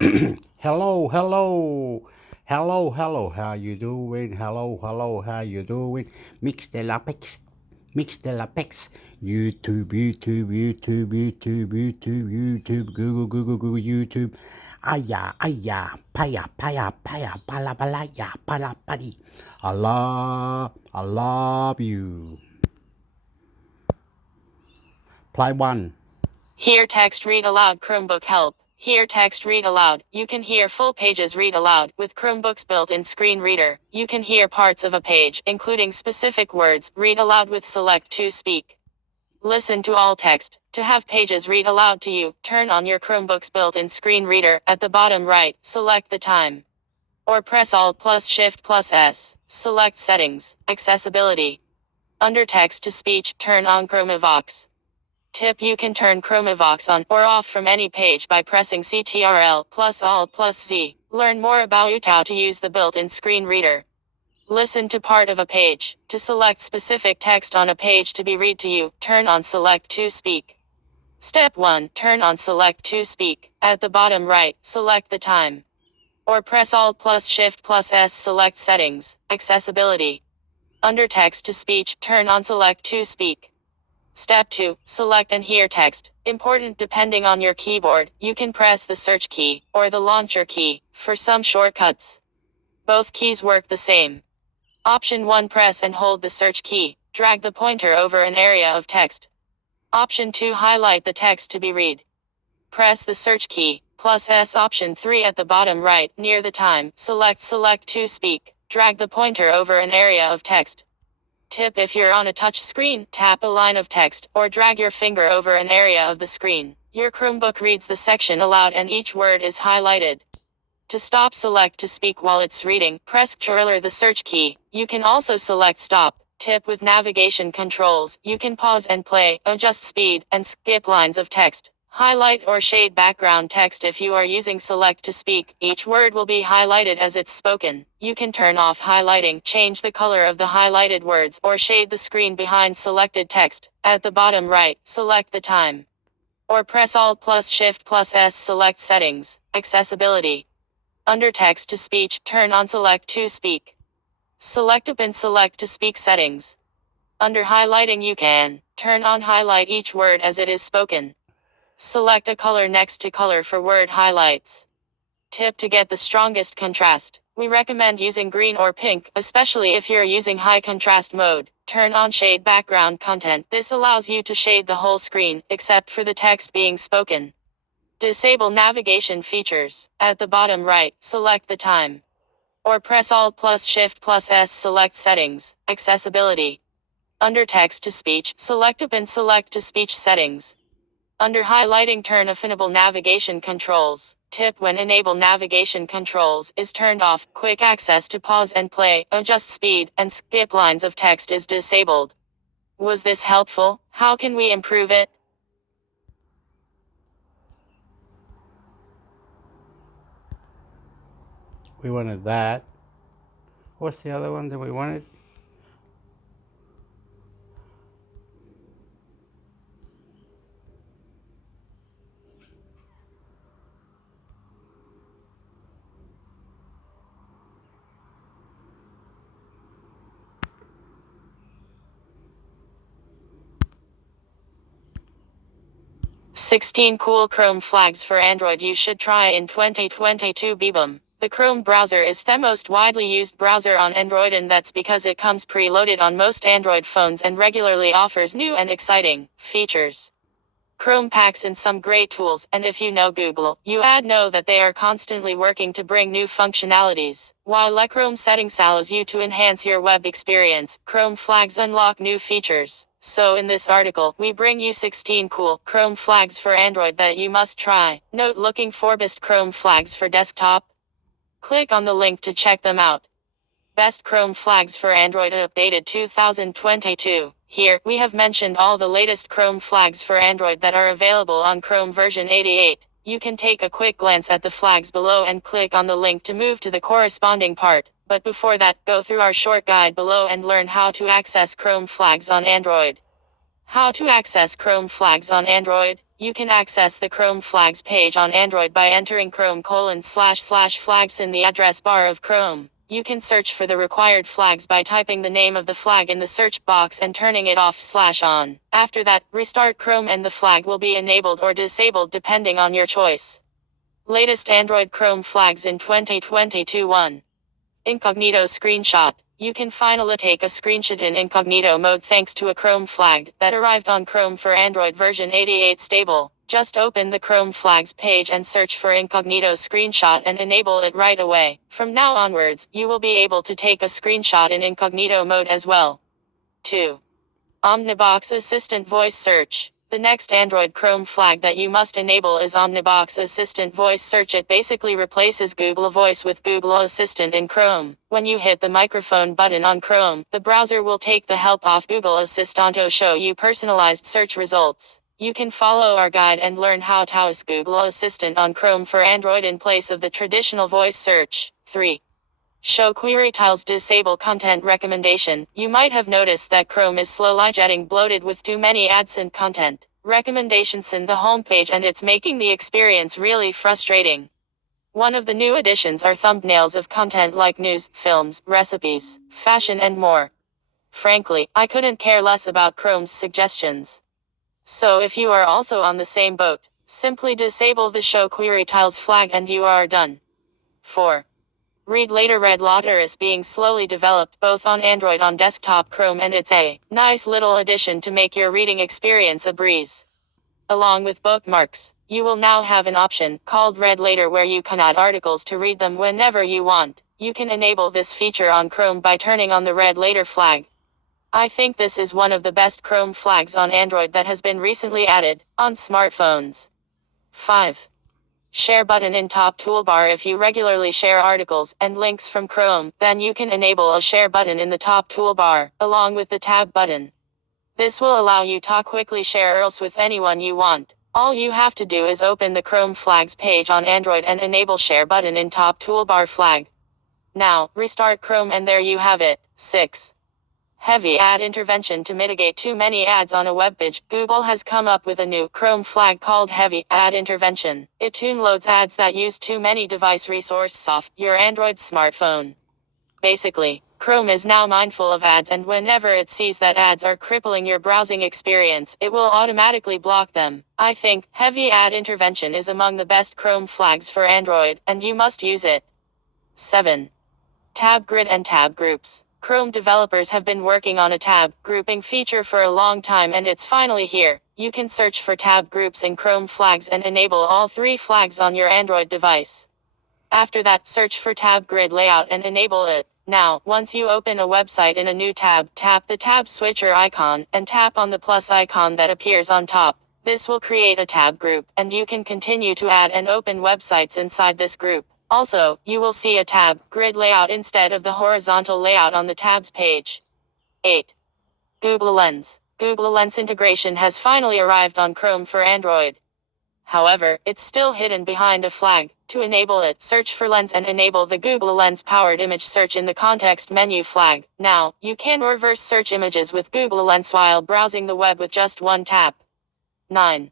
Hello, hello, hello, how you doing? Hello, how you doing? Mix de la pex, mix de la pex. YouTube, Google, YouTube. Paya, pala, palaya, pala, padi. I love you. Play one. Hear text read aloud Chromebook help. Hear text read aloud. You can hear full pages read aloud with Chromebook's built-in screen reader. You can hear parts of a page, including specific words, read aloud with select to speak. Listen to all text. To have pages read aloud to you, turn on your Chromebook's built-in screen reader. At the bottom right, select the time. Or press Alt plus Shift plus S. Select Settings, Accessibility. Under Text to Speech, turn on ChromeVox. Tip: you can turn ChromeVox on or off from any page by pressing Ctrl plus Alt plus Z. Learn more about how to use the built-in screen reader. Listen to part of a page. To select specific text on a page to be read to you, turn on Select to Speak. Step 1. Turn on Select to Speak. At the bottom right, select the time. Or press Alt plus Shift plus S. Select Settings, Accessibility. Under Text to Speech, turn on Select to Speak. Step 2. Select and hear text. Important: depending on your keyboard, you can press the search key or the launcher key for some shortcuts. Both keys work the same. Option 1. Press and hold the search key. Drag the pointer over an area of text. Option 2. Highlight the text to be read. Press the search key plus S. Option 3. At the bottom right, near the time, select to speak. Drag the pointer over an area of text. Tip: if you're on a touch screen, tap a line of text, or drag your finger over an area of the screen. Your Chromebook reads the section aloud and each word is highlighted. To stop, select to speak while it's reading, press Ctrl or the search key. You can also select stop. Tip: with navigation controls, you can pause and play, adjust speed, and skip lines of text. Highlight or shade background text. If you are using select to speak, each word will be highlighted as it's spoken. You can turn off highlighting, change the color of the highlighted words, or shade the screen behind selected text. At the bottom right, select the time. Or press Alt plus Shift plus S. Select Settings, Accessibility. Under Text to Speech, turn on Select to Speak. Select Up and Select to Speak Settings. Under Highlighting, you can turn on highlight each word as it is spoken. Select a color next to color for word highlights. Tip: to get the strongest contrast, we recommend using green or pink, especially if you're using high contrast mode. Turn on shade background content. This allows you to shade the whole screen, except for the text being spoken. Disable navigation features. At the bottom right, select the time. Or press Alt plus Shift plus S. Select Settings, Accessibility. Under Text to Speech, select Up and select to Speech Settings. Under Highlighting, turn off Enable Navigation Controls. Tip: when Enable Navigation Controls is turned off, quick access to pause and play, adjust speed, and skip lines of text is disabled. Was this helpful? How can we improve it? We wanted that. What's the other one that we wanted? 16 cool Chrome flags for Android you should try in 2022. Bebum. The Chrome browser is the most widely used browser on Android, and that's because it comes preloaded on most Android phones and regularly offers new and exciting features. Chrome packs in some great tools, and if you know Google, you know that they are constantly working to bring new functionalities. While Chrome settings allows you to enhance your web experience, Chrome flags unlock new features. So in this article, we bring you 16 cool Chrome flags for Android that you must try. Note: looking for best Chrome flags for desktop? Click on the link to check them out. Best Chrome flags for Android updated 2022. Here, we have mentioned all the latest Chrome flags for Android that are available on Chrome version 88. You can take a quick glance at the flags below and click on the link to move to the corresponding part. But before that, go through our short guide below and learn how to access Chrome flags on Android. How to access Chrome flags on Android. You can access the Chrome flags page on Android by entering chrome://flags in the address bar of Chrome. You can search for the required flags by typing the name of the flag in the search box and turning it off/on. After that, restart Chrome and the flag will be enabled or disabled depending on your choice. Latest Android Chrome flags in 2022. 1. Incognito screenshot. You can finally take a screenshot in incognito mode thanks to a Chrome flag that arrived on Chrome for Android version 88 stable. Just open the Chrome flags page and search for incognito screenshot and enable it right away. From now onwards, you will be able to take a screenshot in incognito mode as well. 2. Omnibox Assistant Voice Search. The next Android Chrome flag that you must enable is Omnibox Assistant Voice Search. It basically replaces Google Voice with Google Assistant in Chrome. When you hit the microphone button on Chrome, the browser will take the help off Google Assistant to show you personalized search results. You can follow our guide and learn how to use Google Assistant on Chrome for Android in place of the traditional voice search. 3. Show query tiles disable content recommendation. You might have noticed that Chrome is slowly getting bloated with too many ads and content recommendations in the homepage, and it's making the experience really frustrating. One of the new additions are thumbnails of content like news, films, recipes, fashion and more. Frankly, I couldn't care less about Chrome's suggestions. So if you are also on the same boat, simply disable the show query tiles flag and you are done. 4. Read later. Red Letter is being slowly developed both on Android on desktop Chrome, and it's a nice little addition to make your reading experience a breeze. Along with bookmarks, you will now have an option called Read Later where you can add articles to read them whenever you want. You can enable this feature on Chrome by turning on the Read Later flag. I think this is one of the best Chrome flags on Android that has been recently added on smartphones. 5. Share button in top toolbar. If you regularly share articles and links from Chrome, then you can enable a share button in the top toolbar, along with the tab button. This will allow you to quickly share URLs with anyone you want. All you have to do is open the Chrome flags page on Android and enable share button in top toolbar flag. Now, restart Chrome and there you have it. 6. Heavy ad intervention. To mitigate too many ads on a web page, Google has come up with a new Chrome flag called heavy ad intervention. It loads ads that use too many device resources off your Android smartphone. Basically, Chrome is now mindful of ads, and whenever it sees that ads are crippling your browsing experience, it will automatically block them. I think heavy ad intervention is among the best Chrome flags for Android, and you must use it. 7. Tab grid and tab groups. Chrome developers have been working on a tab grouping feature for a long time, and it's finally here. You can search for tab groups in Chrome flags and enable all 3 flags on your Android device. After that, search for tab grid layout and enable it. Now, once you open a website in a new tab, tap the tab switcher icon and tap on the plus icon that appears on top. This will create a tab group, and you can continue to add and open websites inside this group. Also, you will see a tab grid layout instead of the horizontal layout on the tabs page. 8. Google Lens. Google Lens integration has finally arrived on Chrome for Android. However, it's still hidden behind a flag. To enable it, search for Lens and enable the Google Lens powered image search in the context menu flag. Now, you can reverse search images with Google Lens while browsing the web with just one tap. 9.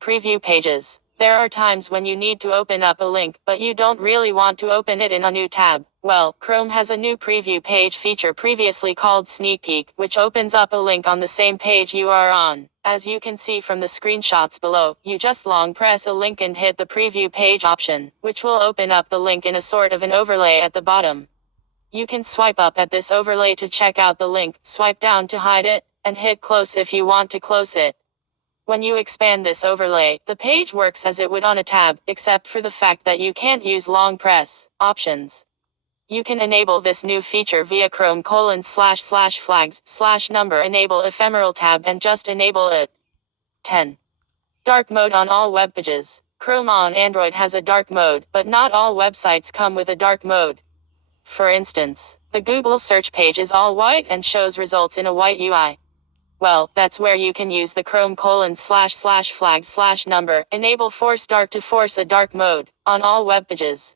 Preview pages. There are times when you need to open up a link, but you don't really want to open it in a new tab. Well, Chrome has a new preview page feature previously called Sneak Peek, which opens up a link on the same page you are on. As you can see from the screenshots below, you just long press a link and hit the preview page option, which will open up the link in a sort of an overlay at the bottom. You can swipe up at this overlay to check out the link, swipe down to hide it, and hit close if you want to close it. When you expand this overlay, the page works as it would on a tab, except for the fact that you can't use long press options. You can enable this new feature via Chrome://flags/number enable ephemeral tab and just enable it. 10. Dark mode on all web pages. Chrome on Android has a dark mode, but not all websites come with a dark mode. For instance, the Google search page is all white and shows results in a white UI. Well, that's where you can use the Chrome://flags/number enable force dark to force a dark mode on all web pages.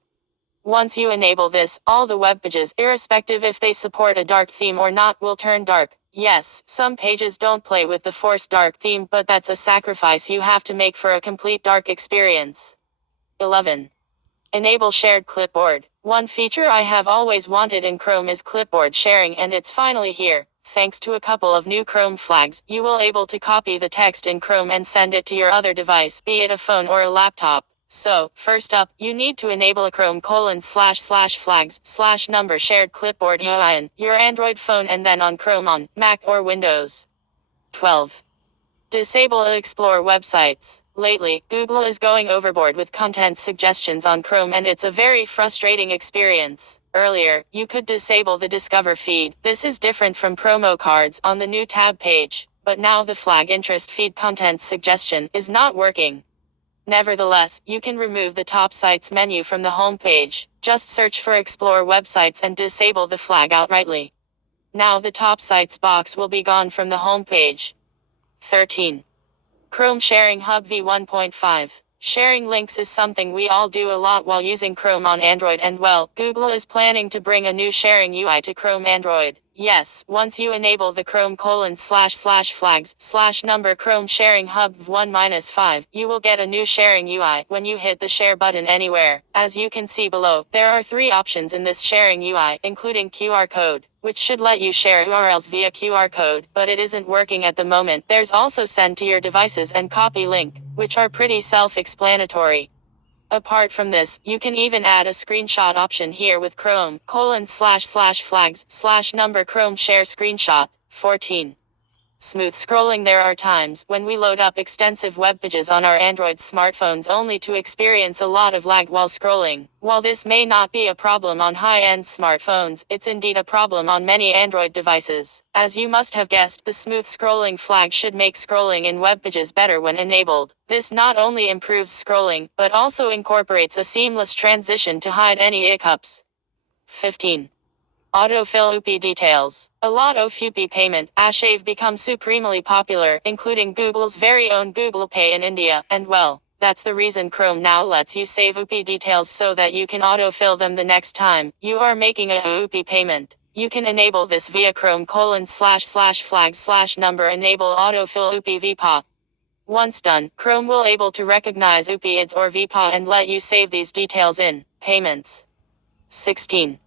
Once you enable this, all the web pages, irrespective if they support a dark theme or not, will turn dark. Yes, some pages don't play with the forced dark theme, but that's a sacrifice you have to make for a complete dark experience. 11. Enable shared clipboard. One feature I have always wanted in Chrome is clipboard sharing, and it's finally here. Thanks to a couple of new Chrome flags, you will able to copy the text in Chrome and send it to your other device, be it a phone or a laptop. So, first up, you need to enable a Chrome://flags/number shared clipboard UI on your Android phone and then on Chrome on Mac or Windows. 12. Disable Explore websites. Lately, Google is going overboard with content suggestions on Chrome, and it's a very frustrating experience. Earlier, you could disable the Discover feed. This is different from promo cards on the new tab page. But now the flag interest feed content suggestion is not working. Nevertheless, you can remove the top sites menu from the home page. Just search for Explore websites and disable the flag outrightly. Now the top sites box will be gone from the home page. 13. Chrome Sharing Hub v1.5. Sharing links is something we all do a lot while using Chrome on Android, and well, Google is planning to bring a new sharing UI to Chrome Android. Yes, once you enable the Chrome://flags/number Chrome Sharing Hub v1-5, you will get a new sharing UI when you hit the share button anywhere. As you can see below, there are 3 options in this sharing UI, including QR code, which should let you share URLs via QR code, but it isn't working at the moment. There's also send to your devices and copy link, which are pretty self-explanatory. Apart from this, you can even add a screenshot option here with Chrome://flags/number Chrome Share Screenshot. 14. Smooth scrolling. There are times when we load up extensive web pages on our Android smartphones only to experience a lot of lag while scrolling. While this may not be a problem on high-end smartphones, it's indeed a problem on many Android devices. As you must have guessed, the smooth scrolling flag should make scrolling in web pages better when enabled. This not only improves scrolling, but also incorporates a seamless transition to hide any hiccups. 15. Autofill UPI details. A lot of UPI payment have become supremely popular, including Google's very own Google Pay in India, and well, that's the reason Chrome now lets you save UPI details so that you can autofill them the next time you are making a UPI payment. You can enable this via Chrome://flag/number enable autofill UPI VPA. Once done, Chrome will able to recognize UPI IDs or VPA and let you save these details in payments. 16.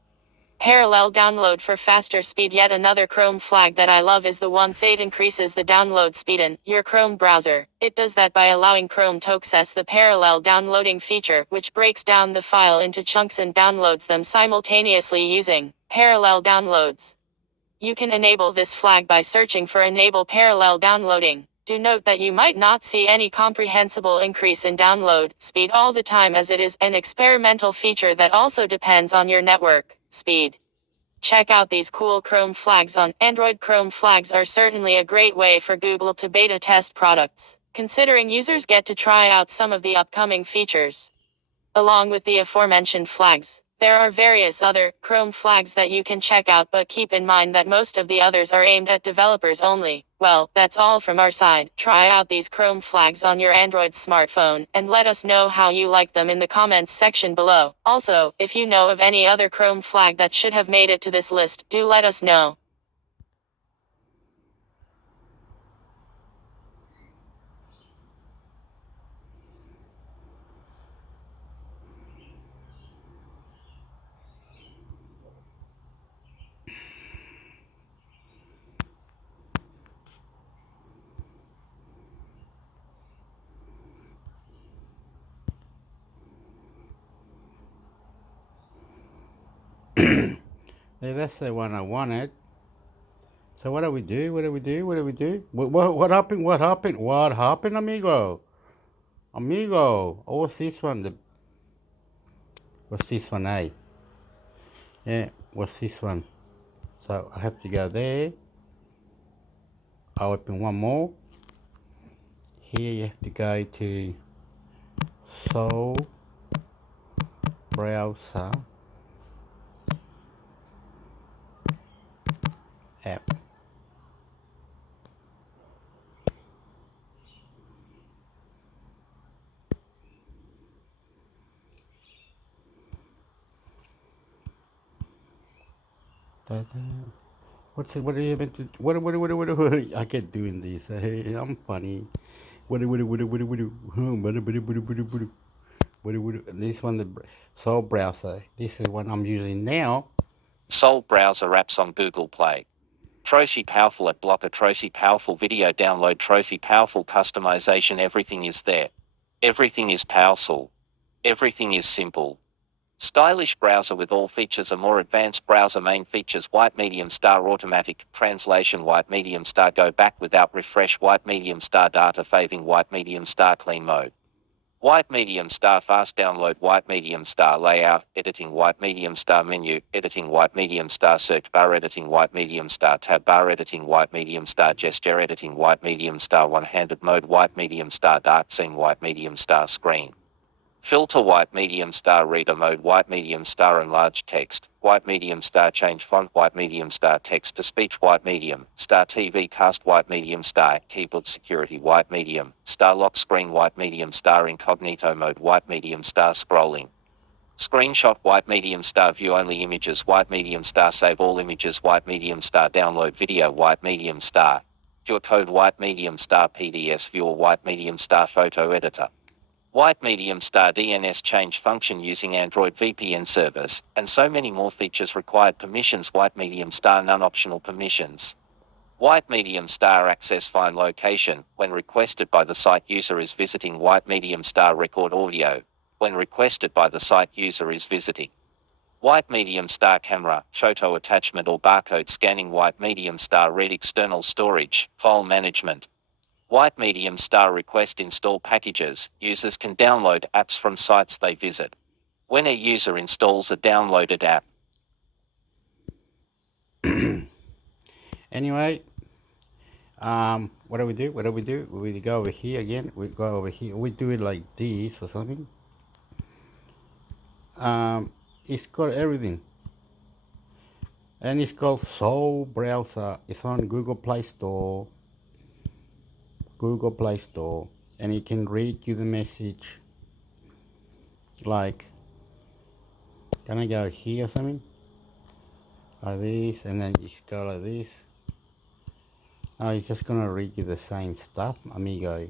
Parallel download for faster speed. Yet another Chrome flag that I love is the one that increases the download speed in your Chrome browser. It does that by allowing Chrome to access the parallel downloading feature, which breaks down the file into chunks and downloads them simultaneously using parallel downloads. You can enable this flag by searching for Enable Parallel Downloading. Do note that you might not see any comprehensible increase in download speed all the time, as it is an experimental feature that also depends on your network speed. Check out these cool Chrome flags on Android. Chrome flags are certainly a great way for Google to beta test products, considering users get to try out some of the upcoming features. Along with the aforementioned flags, there are various other Chrome flags that you can check out, but keep in mind that most of the others are aimed at developers only. Well, that's all from our side. Try out these Chrome flags on your Android smartphone, and let us know how you like them in the comments section below. Also, if you know of any other Chrome flag that should have made it to this list, do let us know. Hey, that's the one I wanted. So what do we do? What do we do? What do we do? What happened? What happened? What happened, amigo? Amigo. Oh, what's this one? What's this one, eh? Yeah, what's this one? So I have to go there. I'll open one more. Here you have to go to Soul Browser app. Ta-da. What's it? What are you meant to? What? I get doing this. Hey, I'm funny. What? This one, the Soul browser. This is what I'm using now. Soul browser apps on Google Play. Trophy powerful at blocker, trophy powerful video download, trophy powerful customization. Everything is there. Everything is powerful. Everything is simple. Stylish browser with all features. A more advanced browser. Main features: white medium star automatic translation, white medium star go back without refresh, white medium star data faving, white medium star clean mode, white medium star fast download, white medium star layout editing, white medium star menu editing, white medium star search bar editing, white medium star tab bar editing, white medium star gesture editing, white medium star one-handed mode, white medium star dark scene, white medium star screen filter, white medium star reader mode, white medium star enlarge text, white medium star change font, white medium star text to speech, white medium star TV cast, white medium star keyboard security, white medium star lock screen, white medium star incognito mode, white medium star scrolling screenshot, white medium star view only images, white medium star save all images, white medium star download video, white medium star QR code, white medium star PDS viewer, white medium star photo editor, white medium star DNS change function using Android VPN service, and so many more features. Required permissions: white medium star none, optional permissions. White medium star access find location, when requested by the site user is visiting, white medium star record audio, when requested by the site user is visiting. White medium star camera, photo attachment or barcode scanning, white medium star read external storage, file management. White medium star request install packages, users can download apps from sites they visit. When a user installs a downloaded app. Anyway, what do we do? What do we do? We go over here again. We go over here. We do it like this or something. It's got everything, and it's called Soul Browser. It's on Google Play Store. Google Play Store, and it can read you the message. Like, can I go here or something? Like this, and then you go like this. Oh, it's just gonna read you the same stuff, amigo.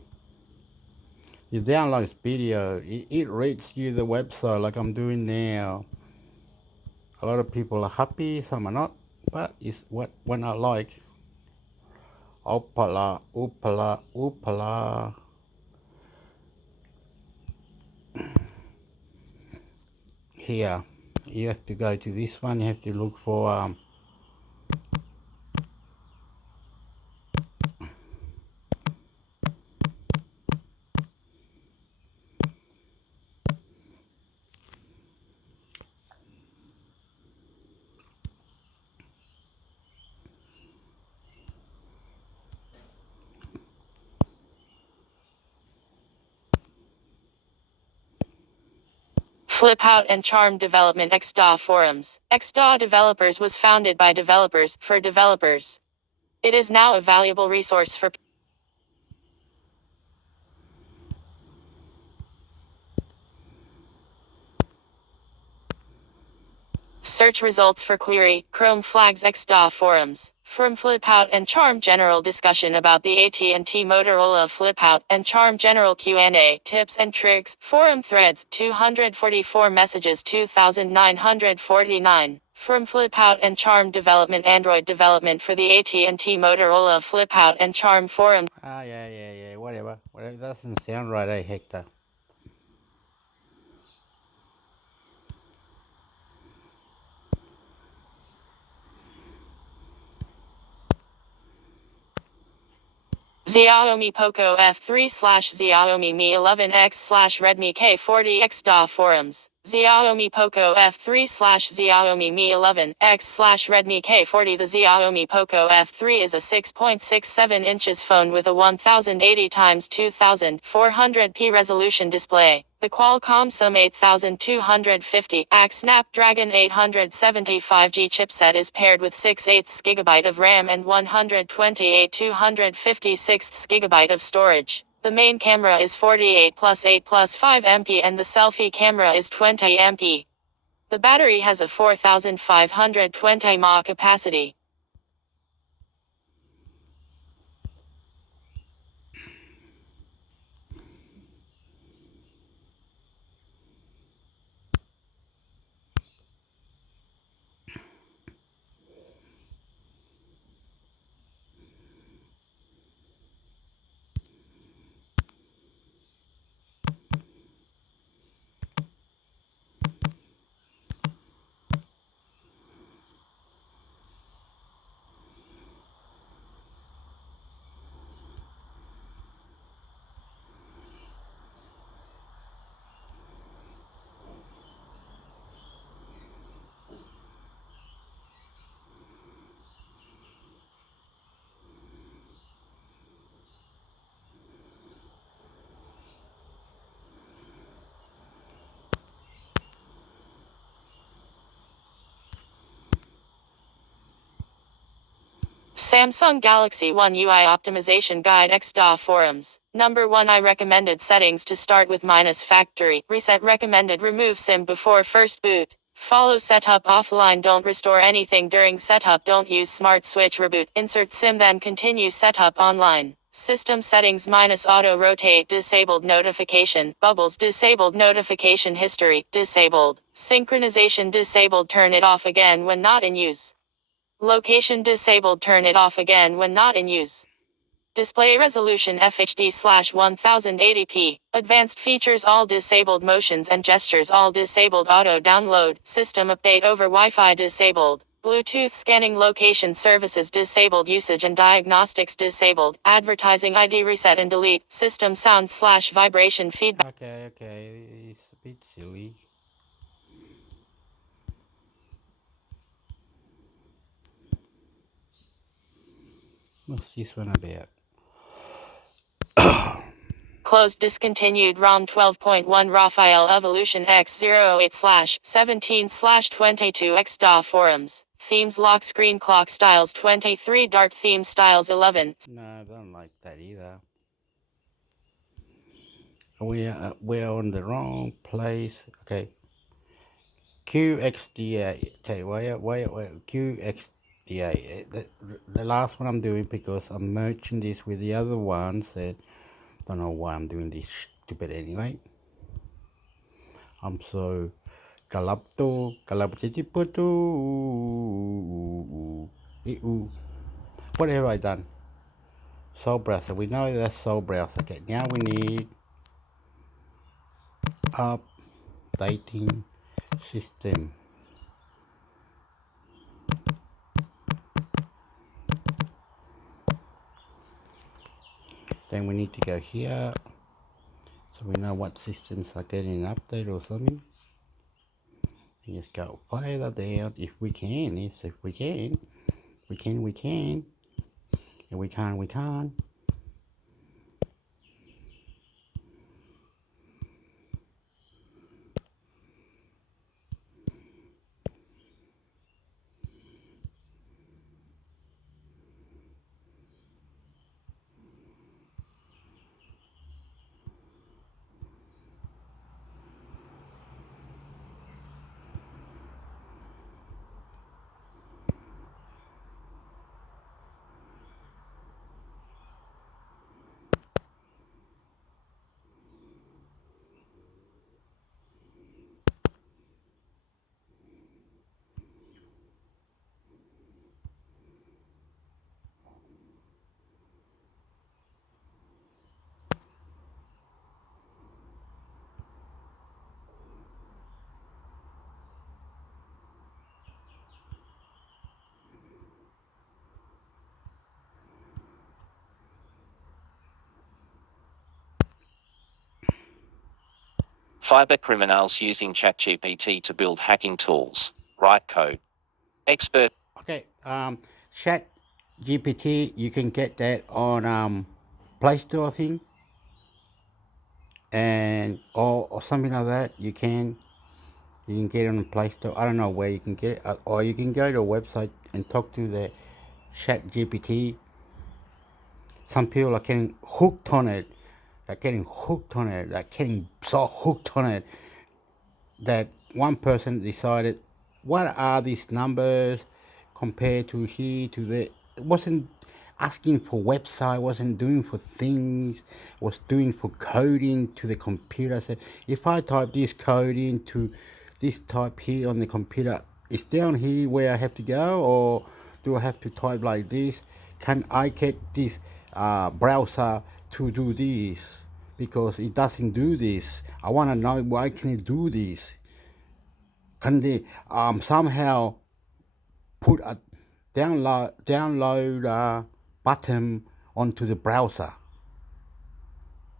You download video, it reads you the website like I'm doing now. A lot of people are happy, some are not, but it's what I like. Opala, opala, opala. Here, you have to go to this one. You have to look for Flipout and Charm Development XDA Forums. XDA Developers was founded by developers for developers. It is now a valuable resource for search results for query, Chrome flags XDA Forums. From Flipout and Charm general discussion about the AT&T Motorola Flipout and Charm general Q&A, tips and tricks, forum threads, 244 messages 2949. From Flipout and Charm development, Android development for the AT&T Motorola Flipout and Charm forum. yeah, whatever. Whatever, it doesn't sound right, Hector? Xiaomi Poco F3 / Xiaomi Mi 11X / Redmi K40 XDA Forums. Xiaomi Poco F3 / Xiaomi Mi 11X / Redmi K40. The Xiaomi Poco F3 is a 6.67 inches phone with a 1080x2400p resolution display. The Qualcomm SUM 8250X Snapdragon 875G chipset is paired with 6/8 GB of RAM and 128 256 GB of storage. The main camera is 48+8+5 MP and the selfie camera is 20 MP. The battery has a 4520 mAh capacity. Samsung Galaxy One UI Optimization Guide XDA Forums. Number 1, I recommended settings to start with -factory reset recommended remove SIM before first boot. Follow setup offline, don't restore anything during setup, don't use smart switch reboot, insert SIM then continue setup online. System settings -auto rotate disabled, notification bubbles disabled, notification history disabled, synchronization disabled, turn it off again when not in use. Location disabled, turn it off again when not in use. Display resolution FHD/1080p. Advanced features all disabled, motions and gestures all disabled, auto download, system update over Wi-Fi disabled. Bluetooth scanning location services disabled, usage and diagnostics disabled, advertising ID reset and delete, system sound/vibration feedback. Okay, it's a bit silly. What's this one about? Closed discontinued ROM 12.1 Raphael Evolution X08/17/22 XDA Forums. Themes lock screen clock styles 23 dark theme styles 11. No, I don't like that either. We're on the wrong place. Okay. QXDA. Okay, wait. QXDA. The last one I'm doing because I'm merging this with the other ones. Don't know why I'm doing this stupid anyway. I'm so kalaptitiputu. What have I done? Soul browser. We know that's soul browser. Okay, now we need updating system. Then we need to go here so we know what systems are getting an update or something. And just go further down if we can. Yes, if we can. We can. If we can't, we can't. Cyber criminals using ChatGPT to build hacking tools. Write code. Expert. Okay, Chat GPT, you can get that on Play Store, I think, and or something like that. You can get it on the Play Store. I don't know where you can get it, or you can go to a website and talk to the Chat GPT. Some people are getting hooked on it. They're getting so hooked on it that one person decided, what are these numbers compared to here to there? It wasn't asking for website, wasn't doing for things, was doing for coding to the computer. Said, if I type this code into this type here on the computer, it's down here where I have to go, or do I have to type like this? Can I get this browser to do this? Because it doesn't do this. I want to know why can it do this. Can they somehow put a download button onto the browser,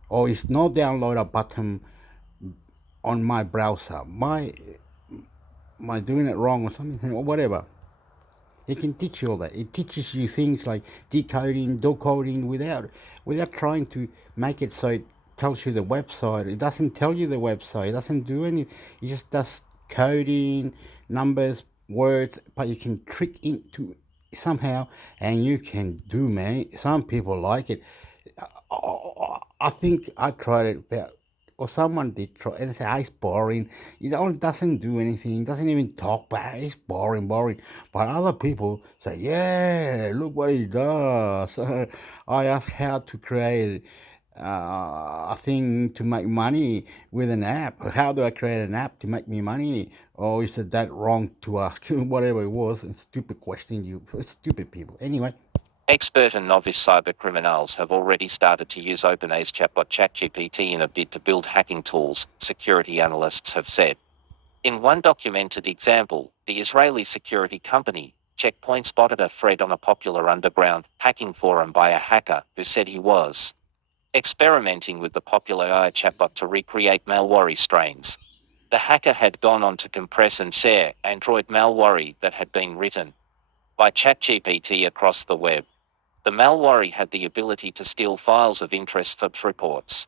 or is no download button on my browser? Am I doing it wrong or something, or whatever? It can teach you all that. It teaches you things like decoding without trying to make it so it tells you the website. It doesn't tell you the website. It doesn't do any. It just does coding, numbers, words, but you can trick into somehow, and you can do, man. Some people like it. I think I tried it about, or someone did try, and they say, "Ah, it's boring. It only doesn't do anything. Doesn't even talk back. It's boring, boring." But other people say, "Yeah, look what it does." I asked how to create a thing to make money with an app. How do I create an app to make me money? Or is it that wrong to ask? Whatever it was, a stupid question. You stupid people. Anyway. Expert and novice cybercriminals have already started to use OpenAI's chatbot ChatGPT in a bid to build hacking tools, security analysts have said. In one documented example, the Israeli security company, Checkpoint, spotted a thread on a popular underground hacking forum by a hacker who said he was experimenting with the popular AI chatbot to recreate malware strains. The hacker had gone on to compress and share Android malware that had been written by ChatGPT across the web. The malware had the ability to steal files of interest of reports.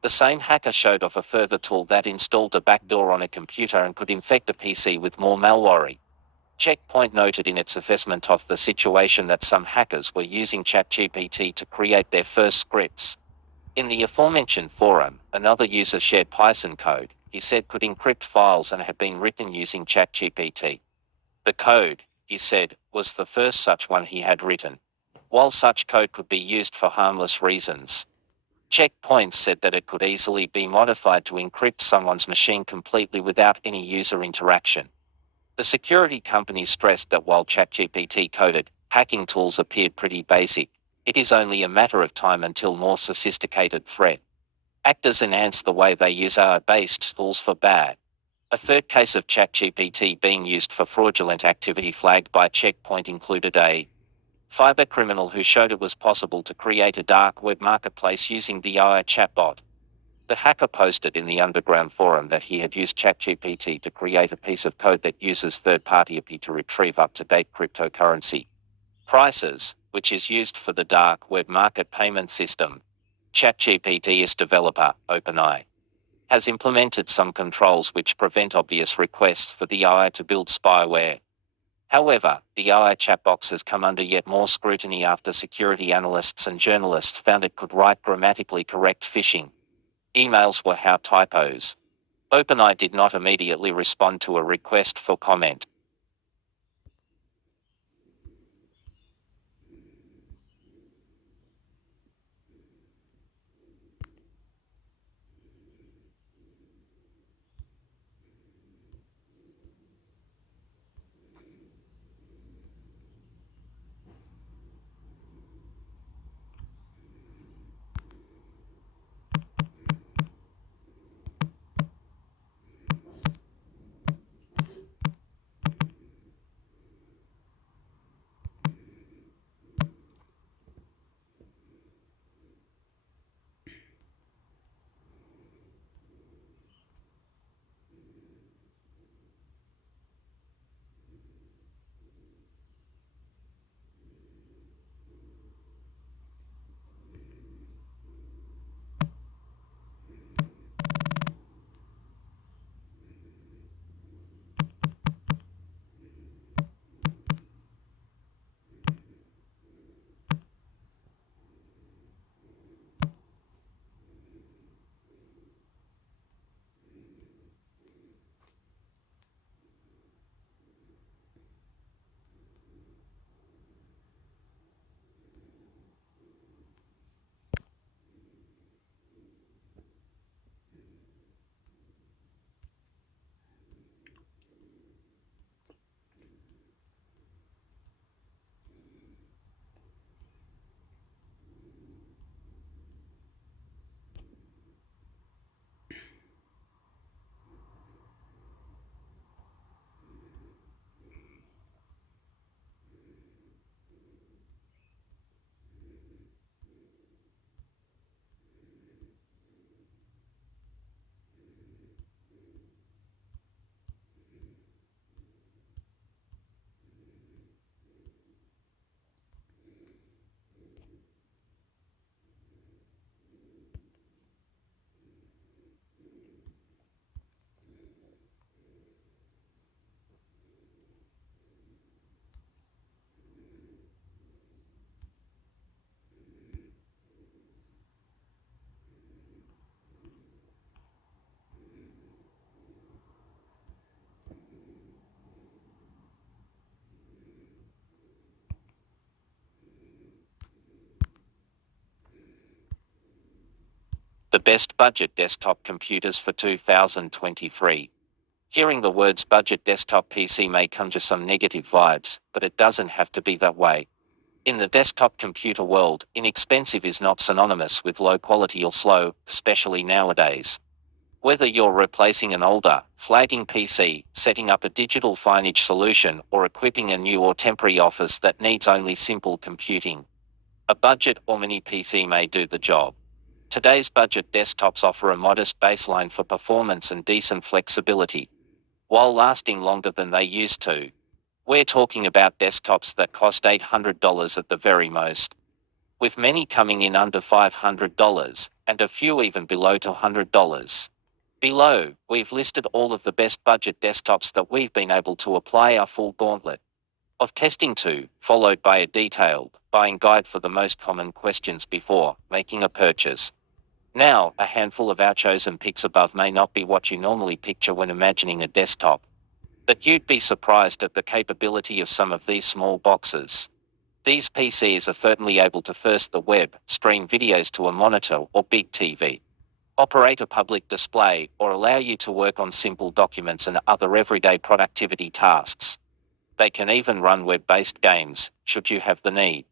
The same hacker showed off a further tool that installed a backdoor on a computer and could infect a PC with more malware. Checkpoint noted in its assessment of the situation that some hackers were using ChatGPT to create their first scripts. In the aforementioned forum, another user shared Python code he said could encrypt files and had been written using ChatGPT. The code, he said, was the first such one he had written. While such code could be used for harmless reasons, Checkpoint said that it could easily be modified to encrypt someone's machine completely without any user interaction. The security company stressed that while ChatGPT coded, hacking tools appeared pretty basic, it is only a matter of time until more sophisticated threat actors enhance the way they use AI-based tools for bad. A third case of ChatGPT being used for fraudulent activity flagged by Checkpoint included a cyber criminal who showed it was possible to create a dark web marketplace using the AI chatbot. The hacker posted in the underground forum that he had used ChatGPT to create a piece of code that uses third-party API to retrieve up-to-date cryptocurrency prices, which is used for the dark web market payment system. ChatGPT's developer, OpenAI, has implemented some controls which prevent obvious requests for the AI to build spyware. However, the AI chatbox has come under yet more scrutiny after security analysts and journalists found it could write grammatically correct phishing emails without typos. OpenAI did not immediately respond to a request for comment. The best budget desktop computers for 2023. Hearing the words budget desktop PC may conjure some negative vibes, but it doesn't have to be that way. In the desktop computer world, inexpensive is not synonymous with low quality or slow, especially nowadays. Whether you're replacing an older, flagging PC, setting up a digital signage solution, or equipping a new or temporary office that needs only simple computing, a budget or mini PC may do the job. Today's budget desktops offer a modest baseline for performance and decent flexibility, while lasting longer than they used to. We're talking about desktops that cost $800 at the very most, with many coming in under $500, and a few even below $200. Below, we've listed all of the best budget desktops that we've been able to apply our full gauntlet of testing to, followed by a detailed buying guide for the most common questions before making a purchase. Now, a handful of our chosen picks above may not be what you normally picture when imagining a desktop, but you'd be surprised at the capability of some of these small boxes. These PCs are certainly able to first the web, stream videos to a monitor or big TV, operate a public display, or allow you to work on simple documents and other everyday productivity tasks. They can even run web-based games, should you have the need.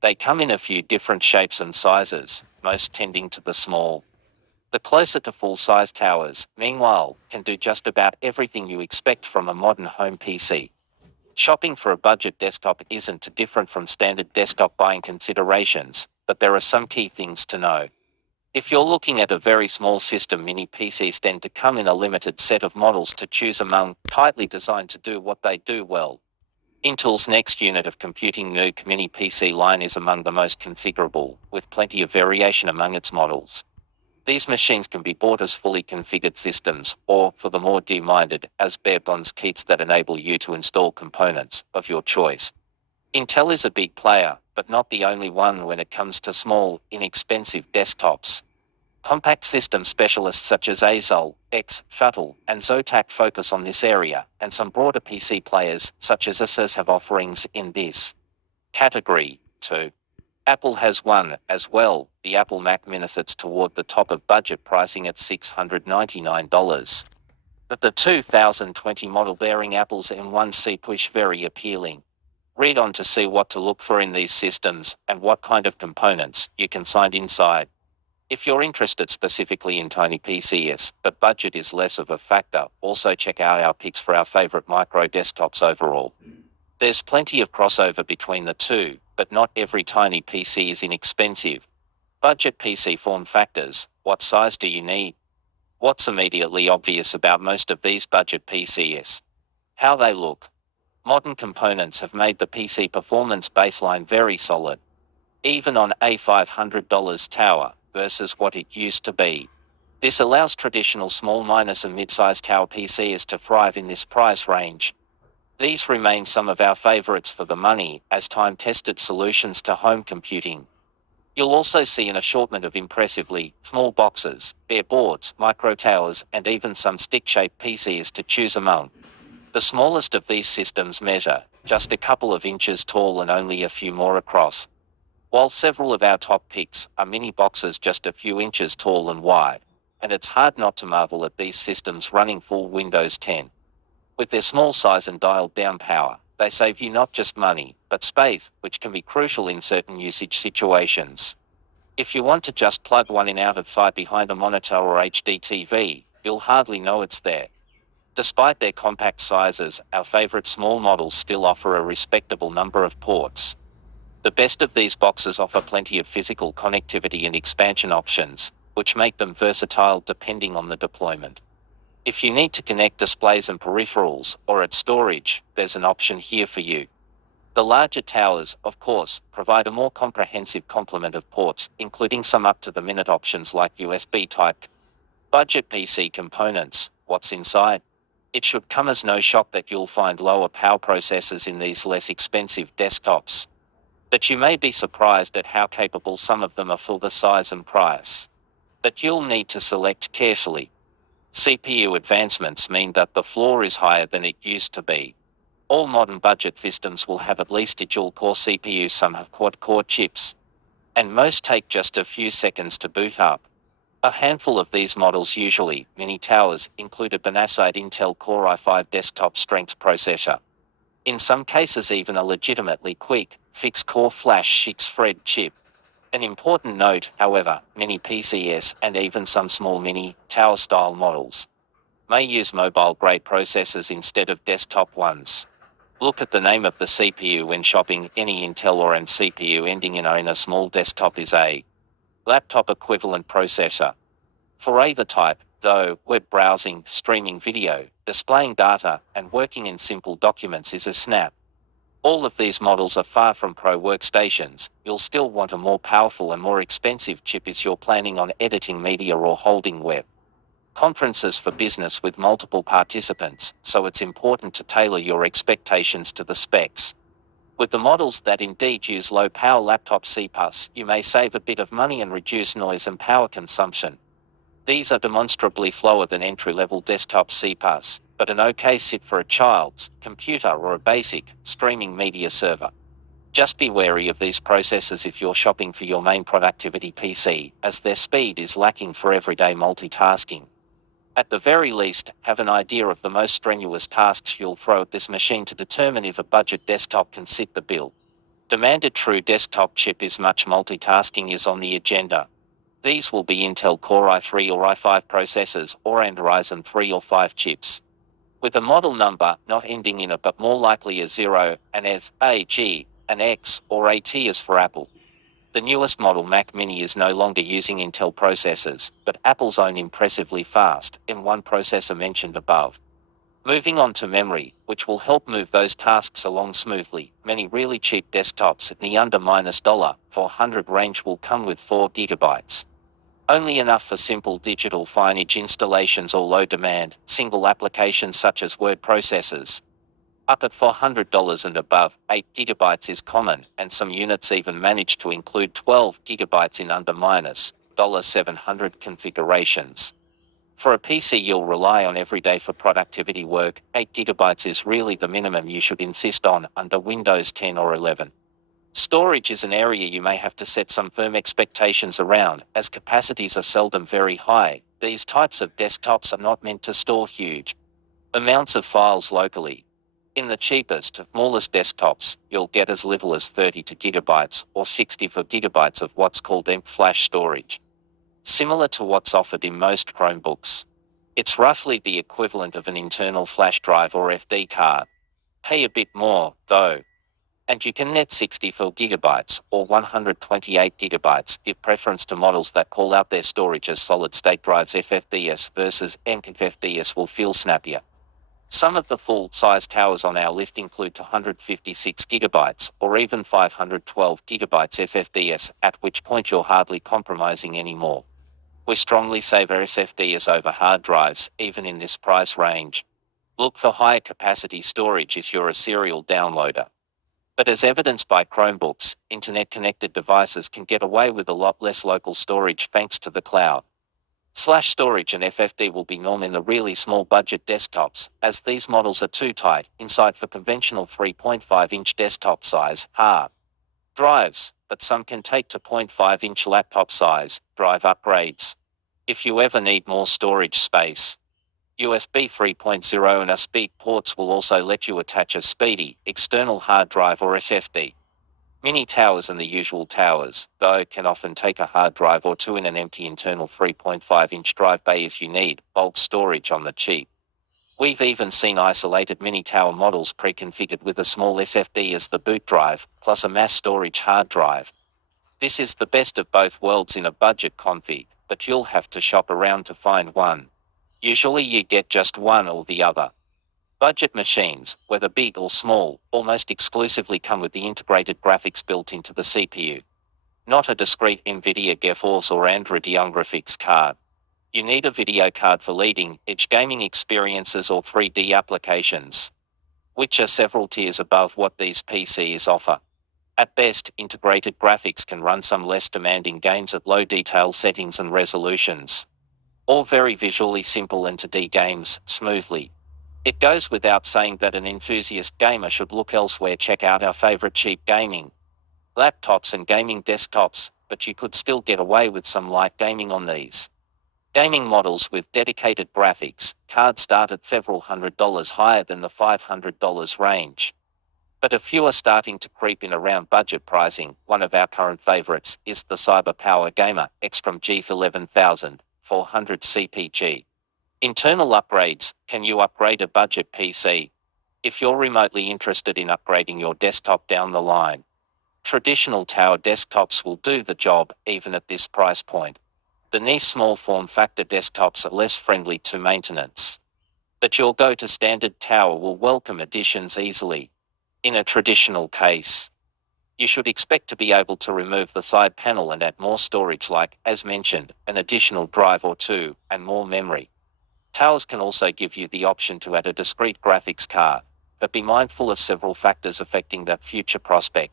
They come in a few different shapes and sizes, most tending to the small. The closer to full-size towers, meanwhile, can do just about everything you expect from a modern home PC. Shopping for a budget desktop isn't too different from standard desktop buying considerations, but there are some key things to know. If you're looking at a very small system, mini PCs tend to come in a limited set of models to choose among, tightly designed to do what they do well. Intel's next unit of computing NUC mini PC line is among the most configurable, with plenty of variation among its models. These machines can be bought as fully configured systems, or, for the more gear-minded, as bare-bones kits that enable you to install components of your choice. Intel is a big player, but not the only one when it comes to small, inexpensive desktops. Compact system specialists such as Azul, Shuttle, and Zotac focus on this area, and some broader PC players, such as Asus, have offerings in this category, too. Apple has one, as well. The Apple Mac Mini sits toward the top of budget pricing at $699. But the 2020 model bearing Apple's M1C push very appealing. Read on to see what to look for in these systems, and what kind of components you can find inside. If you're interested specifically in tiny PCs, but budget is less of a factor, also check out our picks for our favorite micro desktops overall. There's plenty of crossover between the two, but not every tiny PC is inexpensive. Budget PC form factors: what size do you need? What's immediately obvious about most of these budget PCs? How they look. Modern components have made the PC performance baseline very solid, even on a $500 tower, versus what it used to be. This allows traditional small minus and mid-size tower PCs to thrive in this price range. These remain some of our favorites for the money, as time-tested solutions to home computing. You'll also see an assortment of impressively small boxes, bare boards, micro towers, and even some stick-shaped PCs to choose among. The smallest of these systems measure just a couple of inches tall and only a few more across, while several of our top picks are mini boxes just a few inches tall and wide, and it's hard not to marvel at these systems running full Windows 10. With their small size and dialed-down power, they save you not just money, but space, which can be crucial in certain usage situations. If you want to just plug one in out of sight behind a monitor or HD TV, you'll hardly know it's there. Despite their compact sizes, our favorite small models still offer a respectable number of ports. The best of these boxes offer plenty of physical connectivity and expansion options, which make them versatile depending on the deployment. If you need to connect displays and peripherals, or add storage, there's an option here for you. The larger towers, of course, provide a more comprehensive complement of ports, including some up-to-the-minute options like USB Type. Budget PC components: what's inside? It should come as no shock that you'll find lower power processors in these less expensive desktops. But you may be surprised at how capable some of them are for the size and price. But you'll need to select carefully. CPU advancements mean that the floor is higher than it used to be. All modern budget systems will have at least a dual-core CPU, some have quad-core chips, and most take just a few seconds to boot up. A handful of these models, usually mini towers, include a Banaside Intel Core i5 desktop strength processor. In some cases even a legitimately quick, fixed-core flash 6-thread chip. An important note, however, many PCS and even some small mini, tower-style models may use mobile-grade processors instead of desktop ones. Look at the name of the CPU when shopping. Any Intel or ARM CPU ending in a small desktop is a laptop equivalent processor. For either type, though, web browsing, streaming video, displaying data, and working in simple documents is a snap. All of these models are far from pro workstations. You'll still want a more powerful and more expensive chip if you're planning on editing media or holding web conferences for business with multiple participants, so it's important to tailor your expectations to the specs. With the models that indeed use low-power laptop CPUs, you may save a bit of money and reduce noise and power consumption. These are demonstrably slower than entry-level desktop CPUs, but an okay sit for a child's computer or a basic streaming media server. Just be wary of these processors if you're shopping for your main productivity PC, as their speed is lacking for everyday multitasking. At the very least, have an idea of the most strenuous tasks you'll throw at this machine to determine if a budget desktop can fit the bill. Demanded true desktop chip is much multitasking is on the agenda. These will be Intel Core i3 or i5 processors or and Ryzen 3 or 5 chips. With a model number not ending in a but more likely a 0, an S, A, G, an X, or a T as for Apple. The newest model Mac Mini is no longer using Intel processors, but Apple's own impressively fast M1 processor mentioned above. Moving on to memory, which will help move those tasks along smoothly, many really cheap desktops at the under $400 range will come with 4 GB. Only enough for simple digital signage installations or low-demand, single applications such as word processors. Up at $400 and above, 8 GB is common, and some units even manage to include 12 GB in under $700 configurations. For a PC you'll rely on every day for productivity work, 8 GB is really the minimum you should insist on under Windows 10 or 11. Storage is an area you may have to set some firm expectations around, as capacities are seldom very high. These types of desktops are not meant to store huge amounts of files locally. In the cheapest, smallest desktops, you'll get as little as 32 GB or 64 GB of what's called EMP flash storage. Similar to what's offered in most Chromebooks. It's roughly the equivalent of an internal flash drive or SD card. Pay a bit more, though. And you can net 64 GB or 128 GB, give preference to models that call out their storage as solid-state drives. FFDS versus MFFDS will feel snappier. Some of the full-size towers on our list include 256 GB or even 512 GB FFDS, at which point you're hardly compromising anymore. We strongly favor SFDS over hard drives, even in this price range. Look for higher capacity storage if you're a serial downloader. But as evidenced by Chromebooks, internet-connected devices can get away with a lot less local storage thanks to the cloud. Storage and FFD will be norm in the really small budget desktops, as these models are too tight inside for conventional 3.5-inch desktop size hard drives, but some can take to 0.5-inch laptop size drive upgrades. If you ever need more storage space, USB 3.0 and USB ports will also let you attach a speedy external hard drive or SSD. Mini towers and the usual towers, though, can often take a hard drive or two in an empty internal 3.5-inch drive bay if you need bulk storage on the cheap. We've even seen isolated mini tower models pre-configured with a small SSD as the boot drive, plus a mass storage hard drive. This is the best of both worlds in a budget config, but you'll have to shop around to find one. Usually you get just one or the other. Budget machines, whether big or small, almost exclusively come with the integrated graphics built into the CPU. Not a discrete NVIDIA GeForce or Android graphics card. You need a video card for leading-edge gaming experiences or 3D applications, which are several tiers above what these PCs offer. At best, integrated graphics can run some less demanding games at low detail settings and resolutions, or very visually simple and 2D games smoothly. It goes without saying that an enthusiast gamer should look elsewhere. Check out our favorite cheap gaming laptops and gaming desktops, but you could still get away with some light gaming on these. Gaming models with dedicated graphics cards start at several $100s higher than the $500 range. But a few are starting to creep in around budget pricing. One of our current favorites is the CyberPower Gamer X from G11400 CPG. Internal upgrades. Can you upgrade a budget PC? If you're remotely interested in upgrading your desktop down the line, traditional tower desktops will do the job, even at this price point. The niche small form factor desktops are less friendly to maintenance. But your go-to standard tower will welcome additions easily. In a traditional case, you should expect to be able to remove the side panel and add more storage like, as mentioned, an additional drive or two, and more memory. Towers can also give you the option to add a discrete graphics card, but be mindful of several factors affecting that future prospect.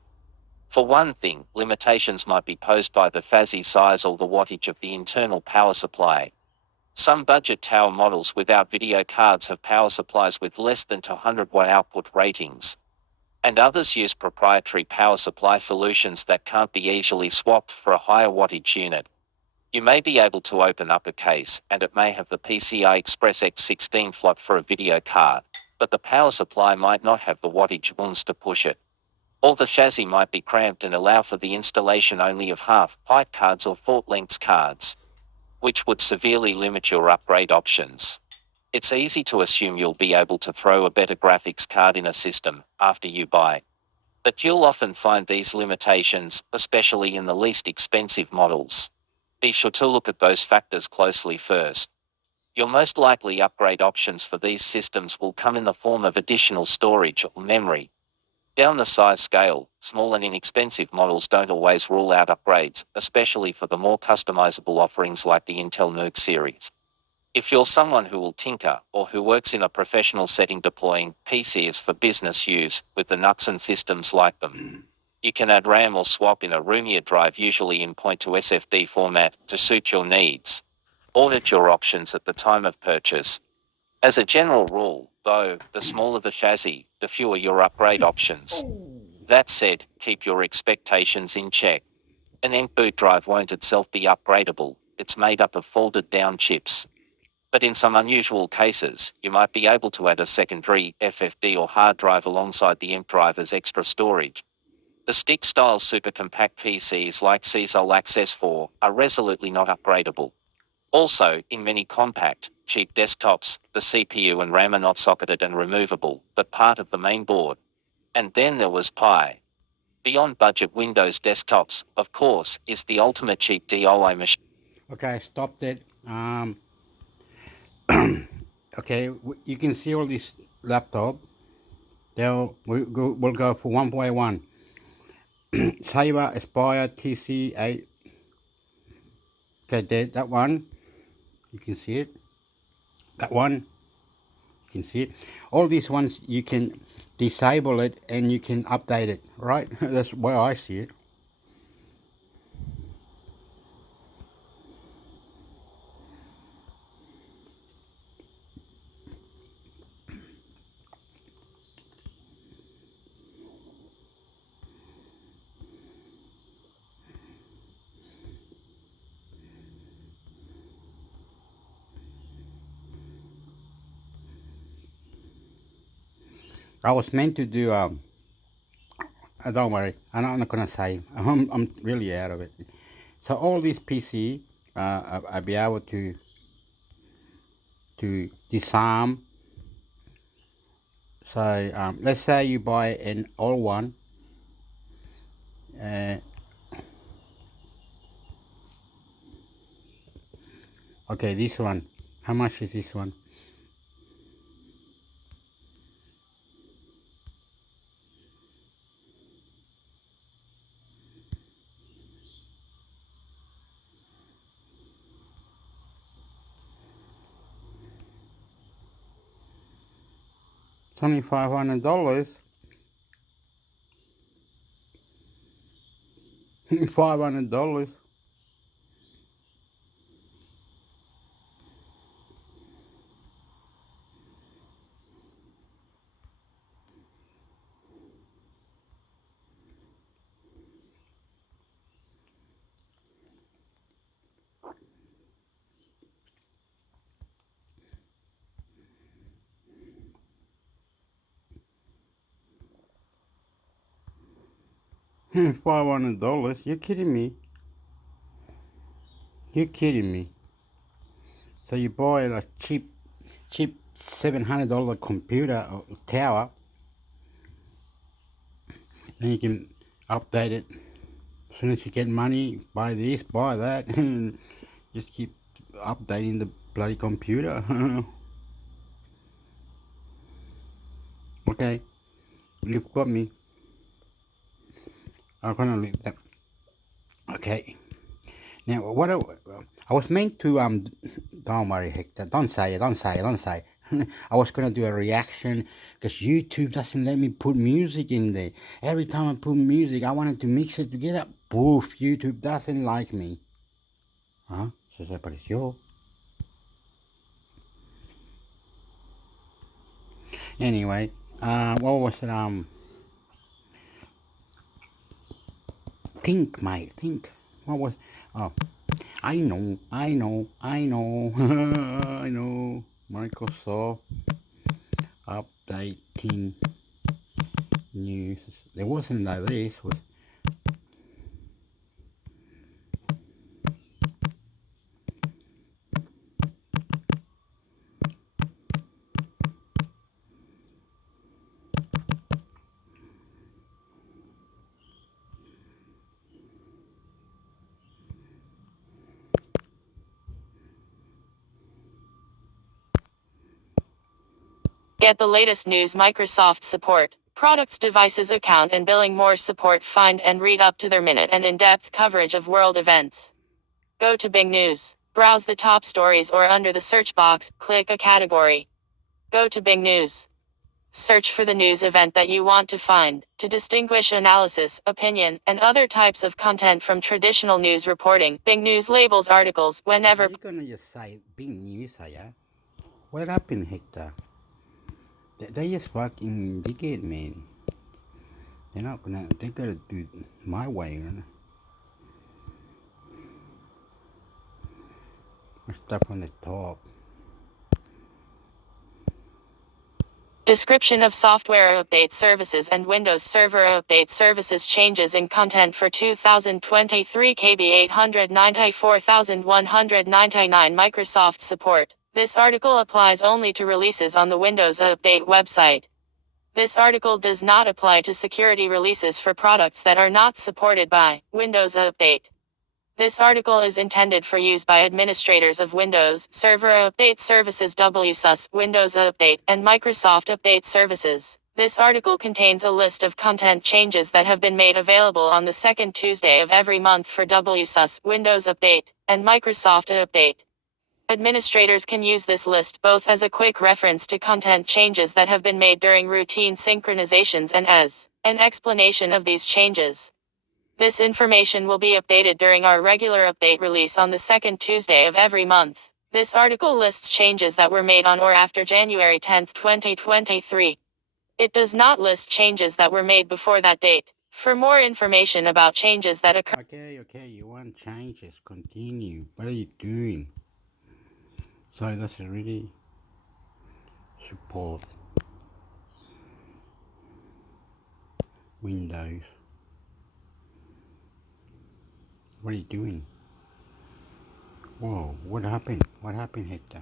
For one thing, limitations might be posed by the fuzzy size or the wattage of the internal power supply. Some budget tower models without video cards have power supplies with less than 200 watt output ratings, and others use proprietary power supply solutions that can't be easily swapped for a higher wattage unit. You may be able to open up a case and it may have the PCI Express X16 slot for a video card, but the power supply might not have the wattage ones to push it. Or the chassis might be cramped and allow for the installation only of half-height cards or full-length cards, which would severely limit your upgrade options. It's easy to assume you'll be able to throw a better graphics card in a system after you buy. But you'll often find these limitations, especially in the least expensive models. Be sure to look at those factors closely first. Your most likely upgrade options for these systems will come in the form of additional storage or memory. Down the size scale, small and inexpensive models don't always rule out upgrades, especially for the more customizable offerings like the Intel NUC series. If you're someone who will tinker or who works in a professional setting deploying PCs for business use with the NUCs and systems like them, you can add RAM or swap in a roomier drive, usually in point-to-SFD format, to suit your needs. Audit your options at the time of purchase. As a general rule, though, the smaller the chassis, the fewer your upgrade options. That said, keep your expectations in check. An ink boot drive won't itself be upgradable. It's made up of folded down chips. But in some unusual cases, you might be able to add a secondary FFD or hard drive alongside the ink drive as extra storage. The stick-style super compact PCs like Cecil Access 4 are resolutely not upgradable. Also, in many compact, cheap desktops, the CPU and RAM are not socketed and removable, but part of the main board. And then there was Pi. Beyond budget Windows desktops, of course, is the ultimate cheap DIY machine. Okay, stopped it. Okay, you can see all this laptop. We'll go for one by one. Saber Aspire TC8. Okay, that one. You can see it. That one. You can see it. All these ones you can disable it and you can update it, right? That's where I see it. I was meant to do don't worry, I'm not gonna say. I'm really out of it. So all these PC, I'll be able to disarm. So let's say you buy an old one. Uh, okay, this one. How much is this one? $2,500. $500. $500? You kidding me? You kidding me? So you buy a cheap $700 computer or tower, and you can update it as soon as you get money. Buy this, buy that, and just keep updating the bloody computer. Okay, you've got me. I'm gonna leave that. Okay. Now, I was meant to don't worry, Hector. Don't say it. Don't say it. Don't say it. I was gonna do a reaction because YouTube doesn't let me put music in there. Every time I put music, I wanted to mix it together. Poof! YouTube doesn't like me. Huh? Se desapareció. Anyway, what was it? Think, mate. Think. What was? Oh, I know. I know. I know. I know. Microsoft updating news. There wasn't like this. Was Get the latest news, Microsoft support, products, devices, account and billing, more support, find and read up to their minute and in-depth coverage of world events. Go to Bing News. Browse the top stories or under the search box, click a category. Go to Bing News. Search for the news event that you want to find, to distinguish analysis, opinion, and other types of content from traditional news reporting. Bing News labels articles are whenever. you gonna just say big news, yeah? What happened, Hector? They just fucking dig it, man. They're not gonna. They gotta do it my way, you know? Stuff on the top. Description of software update services and Windows Server update services, changes in content for 2023 KB 894,199 Microsoft support. This article applies only to releases on the Windows Update website. This article does not apply to security releases for products that are not supported by Windows Update. This article is intended for use by administrators of Windows Server Update Services, WSUS, Windows Update, and Microsoft Update Services. This article contains a list of content changes that have been made available on the second Tuesday of every month for WSUS, Windows Update, and Microsoft Update. Administrators can use this list both as a quick reference to content changes that have been made during routine synchronizations and as an explanation of these changes. This information will be updated during our regular update release on the second Tuesday of every month. This article lists changes that were made on or after January 10, 2023. It does not list changes that were made before that date. For more information about changes that occur. Okay, you want changes, continue. What are you doing? Sorry, that's really support Windows. What are you doing? Whoa, what happened? What happened, Hector?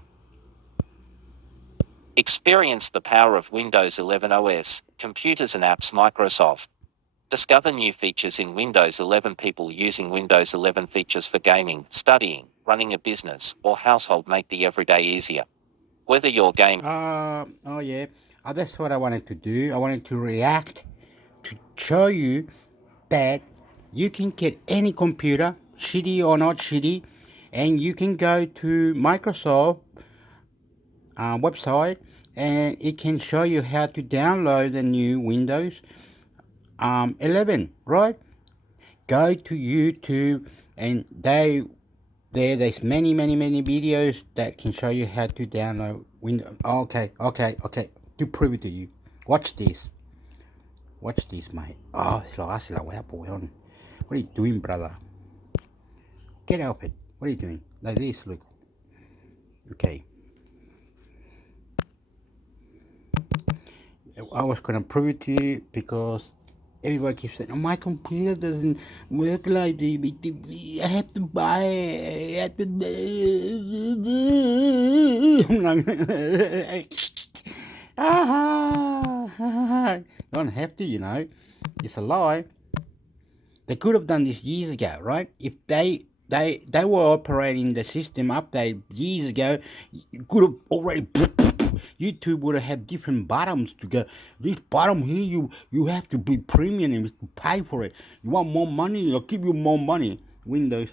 Experience the power of Windows 11 OS, computers and apps. Microsoft. Discover new features in Windows 11. People using Windows 11 features for gaming, studying, running a business, or household make the everyday easier. Whether you're gaming. Oh yeah. That's what I wanted to do. I wanted to react to show you that you can get any computer, shitty or not shitty, and you can go to Microsoft website and it can show you how to download the new Windows 11, right? Go to YouTube and there's many videos that can show you how to download Windows. Okay. To prove it to you. Watch this, mate. Oh, se la voy a poner. What are you doing, brother? Get off it. What are you doing? Like this, look. Okay. I was gonna prove it to you because everybody keeps saying, "Oh, my computer doesn't work like this. I have to buy it. I have to don't have to, you know. It's a lie. They could have done this years ago, right? If they were operating the system update years ago, you could have already YouTube would have had different bottoms to go. This bottom here, you have to be premium and to pay for it. You want more money? I'll give you more money. Windows.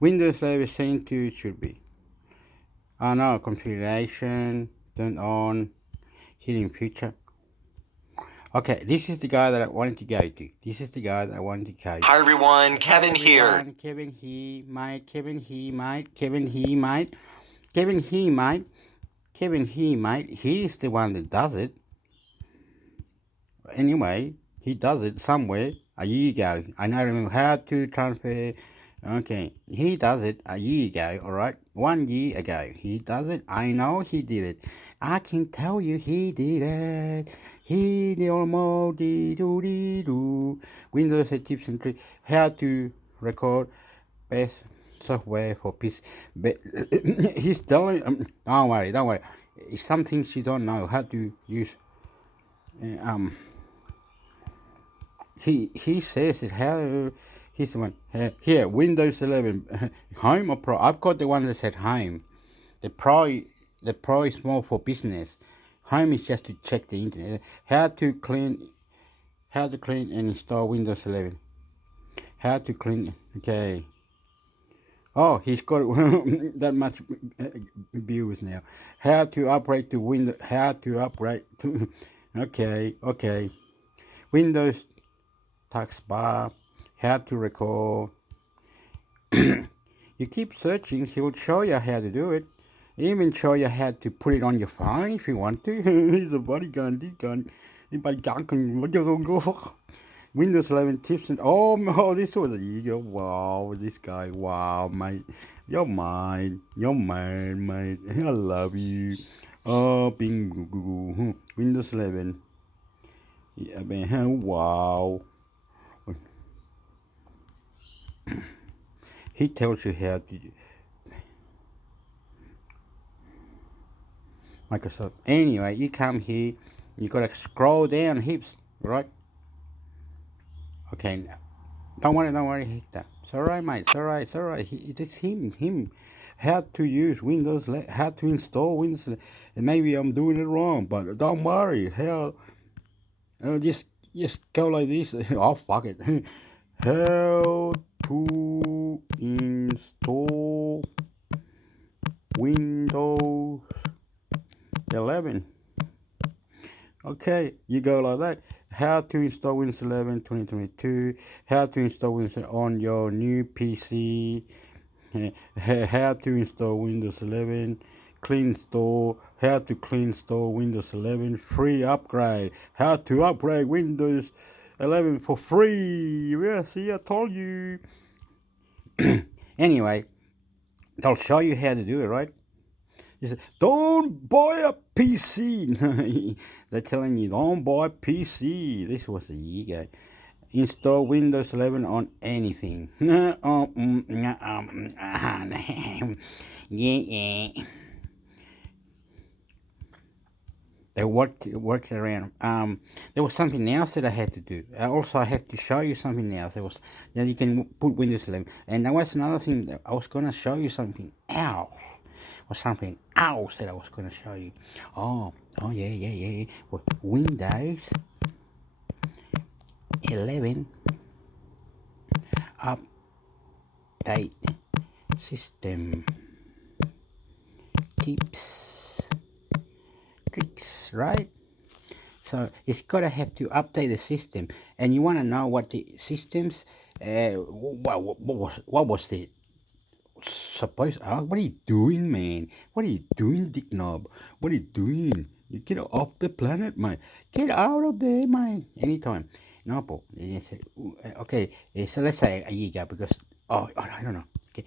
Windows level 2 should be. Oh no, configuration, turn on, hidden feature. Okay, this is the guy that I wanted to go to. This is the guy that I wanted to go to. Hi everyone, Kevin here. Kevin here, mate. Kevin here, mate. Kevin here, mate. Kevin here, mate. Kevin here, mate. He's the one that does it. Anyway, he does it somewhere a year ago. I don't remember how to transfer. Okay, he does it a year ago, alright? 1 year ago. He does it. I know he did it. I can tell you he did it. He did almost do. Windows tips and tricks. How to record best software for PC. He's telling. Don't worry. It's some things you don't know how to use. He says it how. Here's the one here. Windows 11 Home or Pro. I've got the one that said Home. The Pro is more for business. Home is just to check the internet. How to clean and install Windows 11. How to clean. Okay. Oh, he's got that much views now. How to operate the Windows. How to operate. Okay. Windows taskbar. How to record. You keep searching, he will show you how to do it. Even show you how to put it on your phone if you want to. He's a bodygun, this gun. Windows 11 tips and this was a year. Wow, this guy. Wow, mate. You're mine, mate. I love you. Oh, bing, goo. Windows 11. Yeah, man. Wow. He tells you how to do Microsoft. Anyway, you come here, you gotta scroll down heaps, right? Okay, now. Don't worry, Hector. It's alright, mate. It's alright. It's him. How to use Windows, how to install Windows. And maybe I'm doing it wrong, but don't worry. Just go like this. Oh, fuck it. How to install Windows 11. Okay, you go like that. How to install Windows 11 2022. How to install Windows on your new PC. How to install Windows 11. Clean store. How to clean store Windows 11. Free upgrade. How to upgrade Windows 11 for free. Yeah, see, I told you. Anyway, I'll show you how to do it, right? He said, don't buy a PC. They're telling you, don't buy a PC. This was a year ago. Install Windows 11 on anything. Yeah. They worked around. There was something else that I had to do. I have to show you something else. There was that you can put Windows 11, and there was another thing that I was going to show you something else. Or something else that I was going to show you. Oh yeah. Well, Windows 11 update system tips, tricks, right? So it's got to have to update the system, and you want to know what the systems. What was it? What are you doing, man? What are you doing, Dick Knob? What are you doing? You get off the planet, mate. Get out of there, mate. Anytime. example. Okay, so let's say a year ago because I don't know. Okay,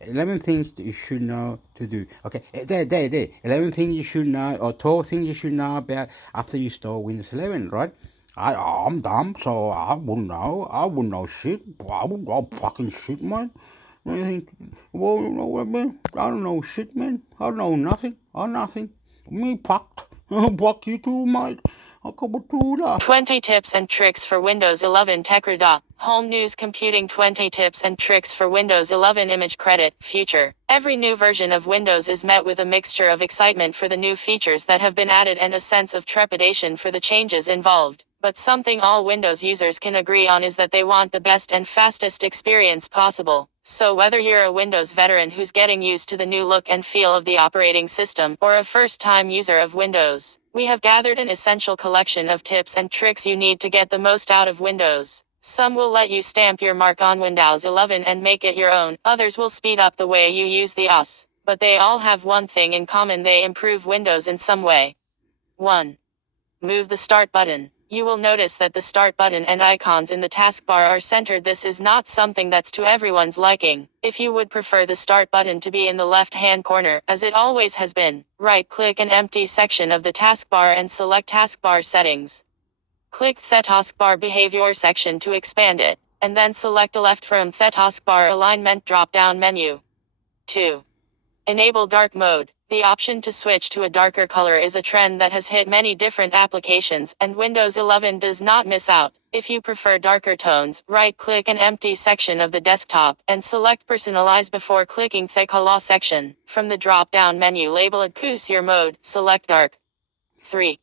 11 things that you should know to do. Okay, there. 11 things you should know, or 12 things you should know about after you install Windows 11, right? I'm dumb, so I wouldn't know. I wouldn't know shit. I wouldn't know fucking shit, man. Well, you know what, man? I don't know shit, man. I don't know nothing. I nothing. Me fucked. Fuck you too, mate. I come through that. 20 tips and tricks for Windows 11 TechRada. Home News Computing 20 tips and tricks for Windows 11 Image Credit Future. Every new version of Windows is met with a mixture of excitement for the new features that have been added and a sense of trepidation for the changes involved. But something all Windows users can agree on is that they want the best and fastest experience possible. So whether you're a Windows veteran who's getting used to the new look and feel of the operating system, or a first-time user of Windows, we have gathered an essential collection of tips and tricks you need to get the most out of Windows. Some will let you stamp your mark on Windows 11 and make it your own, others will speed up the way you use the OS. But they all have one thing in common: they improve Windows in some way. 1. Move the Start button. You will notice that the Start button and icons in the taskbar are centered. This is not something that's to everyone's liking. If you would prefer the Start button to be in the left-hand corner, as it always has been, right-click an empty section of the taskbar and select Taskbar Settings. Click the Taskbar Behavior section to expand it, and then select a left from the Taskbar Alignment drop-down menu. 2. Enable Dark Mode. The option to switch to a darker color is a trend that has hit many different applications, and Windows 11 does not miss out. If you prefer darker tones, right-click an empty section of the desktop, and select Personalize before clicking the Color section. From the drop-down menu, label it Choose your mode, select Dark. 3.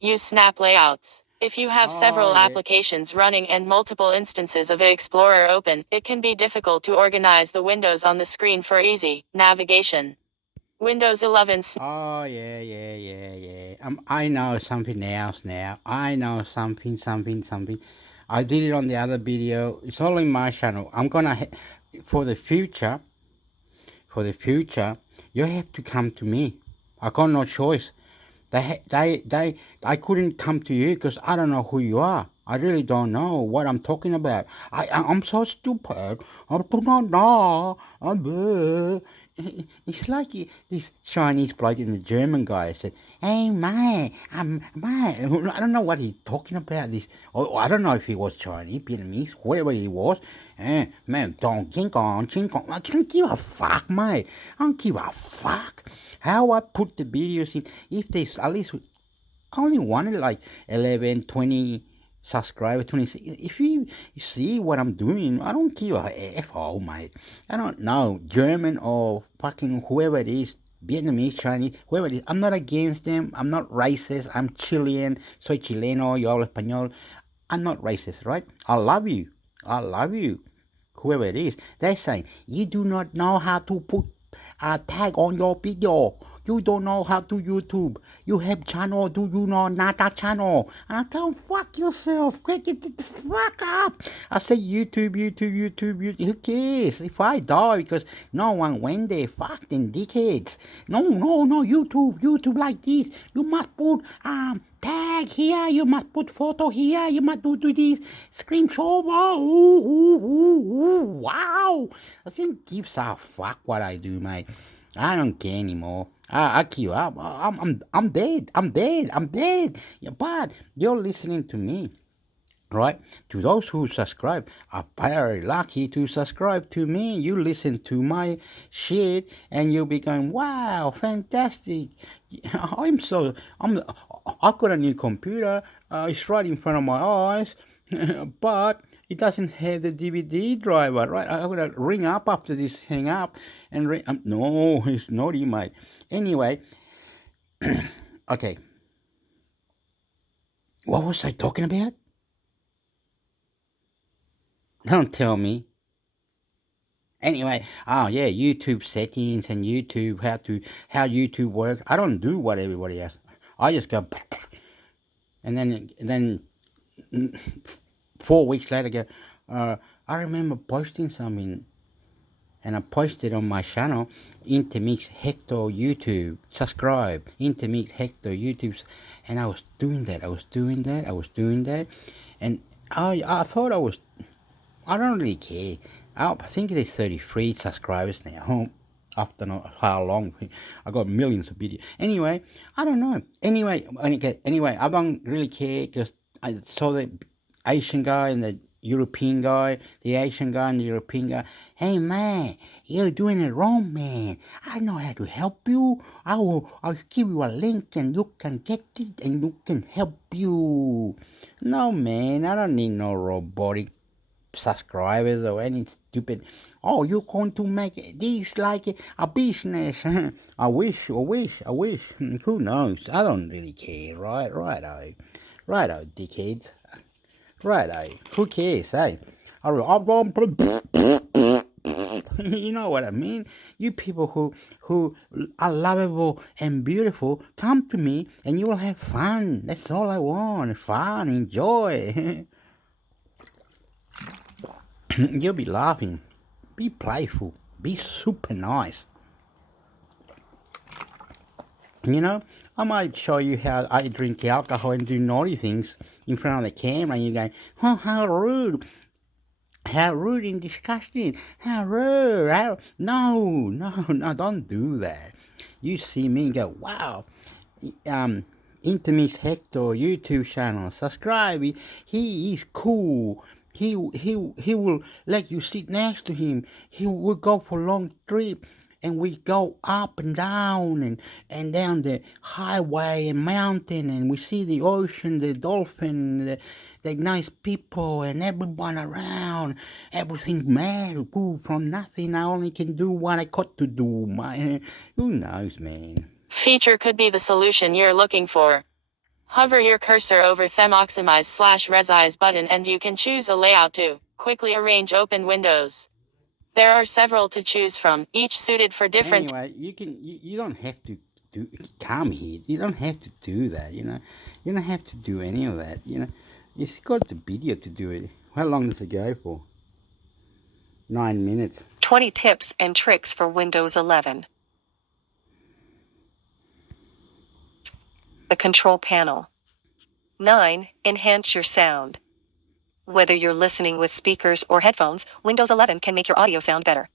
Use Snap Layouts. If you have several applications running and multiple instances of Explorer open, it can be difficult to organize the windows on the screen for easy navigation. Windows 11 Oh, yeah. I know something else now. I know something. I did it on the other video. It's all in my channel. I'm gonna, for the future, you have to come to me. I got no choice. I couldn't come to you because I don't know who you are. I really don't know what I'm talking about. I'm so stupid. I do not know. It's like this Chinese bloke and the German guy said, "Hey, mate, mate." I don't know what he's talking about. This, or I don't know if he was Chinese, Vietnamese, whoever he was. Man, don't ching on. I don't give a fuck, mate. I don't give a fuck. How I put the videos in, if there's at least, I only wanted like 11, 20 subscribers, 26. If you see what I'm doing, I don't give a F-hole, mate. I don't know, German or fucking whoever it is, Vietnamese, Chinese, whoever it is. I'm not against them. I'm not racist. I'm Chilean. Soy chileno, yo hablo español. I'm not racist, right? I love you. Whoever it is. They're saying, you do not know how to put a tag on your video. You don't know how to YouTube. You have channel, do you know not a channel? And I tell them, fuck yourself. Get the fuck up. I say YouTube. Who cares? If I die because no one went there, fuck them dickheads. No, YouTube like this. You must put tag here, you must put photo here, you must do this screenshot. Wow. I don't give a fuck what I do, mate. I don't care anymore. I give up. I'm dead. Yeah, but you're listening to me, right? To those who subscribe, are very lucky to subscribe to me. You listen to my shit, and you'll be going, "Wow, fantastic!" I got a new computer. It's right in front of my eyes, but it doesn't have the DVD driver, right? I'm gonna ring up after this hang up and ring. No, it's not in my. Anyway, okay. What was I talking about? Don't tell me. Anyway, YouTube settings and YouTube, how YouTube works. I don't do what everybody else. I just go, and then 4 weeks later go. I remember posting something. and I posted on my channel, Intermix Hector YouTube. Subscribe, Intermix Hector YouTube. And I was doing that, and I thought I don't really care. I think there's 33 subscribers now. After not how long, I got millions of videos. Anyway, I don't know. Anyway, I don't really care because I saw the Asian guy and the European guy, the Asian guy and the European guy. Hey man, you're doing it wrong, man. I know how to help you. I'll give you a link and you can get it and you can help you. No man, I don't need no robotic subscribers or any stupid, oh, you're going to make this like a business. I wish. Who knows? I don't really care, right? Righto, dickheads. Righto. Who cares, eh? You know what I mean? You people who are lovable and beautiful, come to me and you will have fun. That's all I want. Fun, enjoy. You'll be laughing. Be playful. Be super nice. You know, I might show you how I drink alcohol and do naughty things in front of the camera, and you're going, oh, how rude. How rude and disgusting. How rude. No, don't do that. You see me and go, wow. Intermix Hector YouTube channel. Subscribe. He is cool. He will let you sit next to him. He will go for long trip, and we go up and down and down the highway and mountain, and we see the ocean, the dolphin, the nice people, and everyone around. Everything mad, good from nothing. I only can do what I got to do. Who knows, man? Feature could be the solution you're looking for. Hover your cursor over the Maximize/Resize button and you can choose a layout to quickly arrange open windows. There are several to choose from, each suited for different. Anyway, you don't have to come here. You don't have to do that. You don't have to do any of that. You've got the video to do it. How long does it go for? 9 minutes. 20 tips and tricks for Windows 11. The control panel. 9. Enhance your sound. Whether you're listening with speakers or headphones, Windows 11 can make your audio sound better.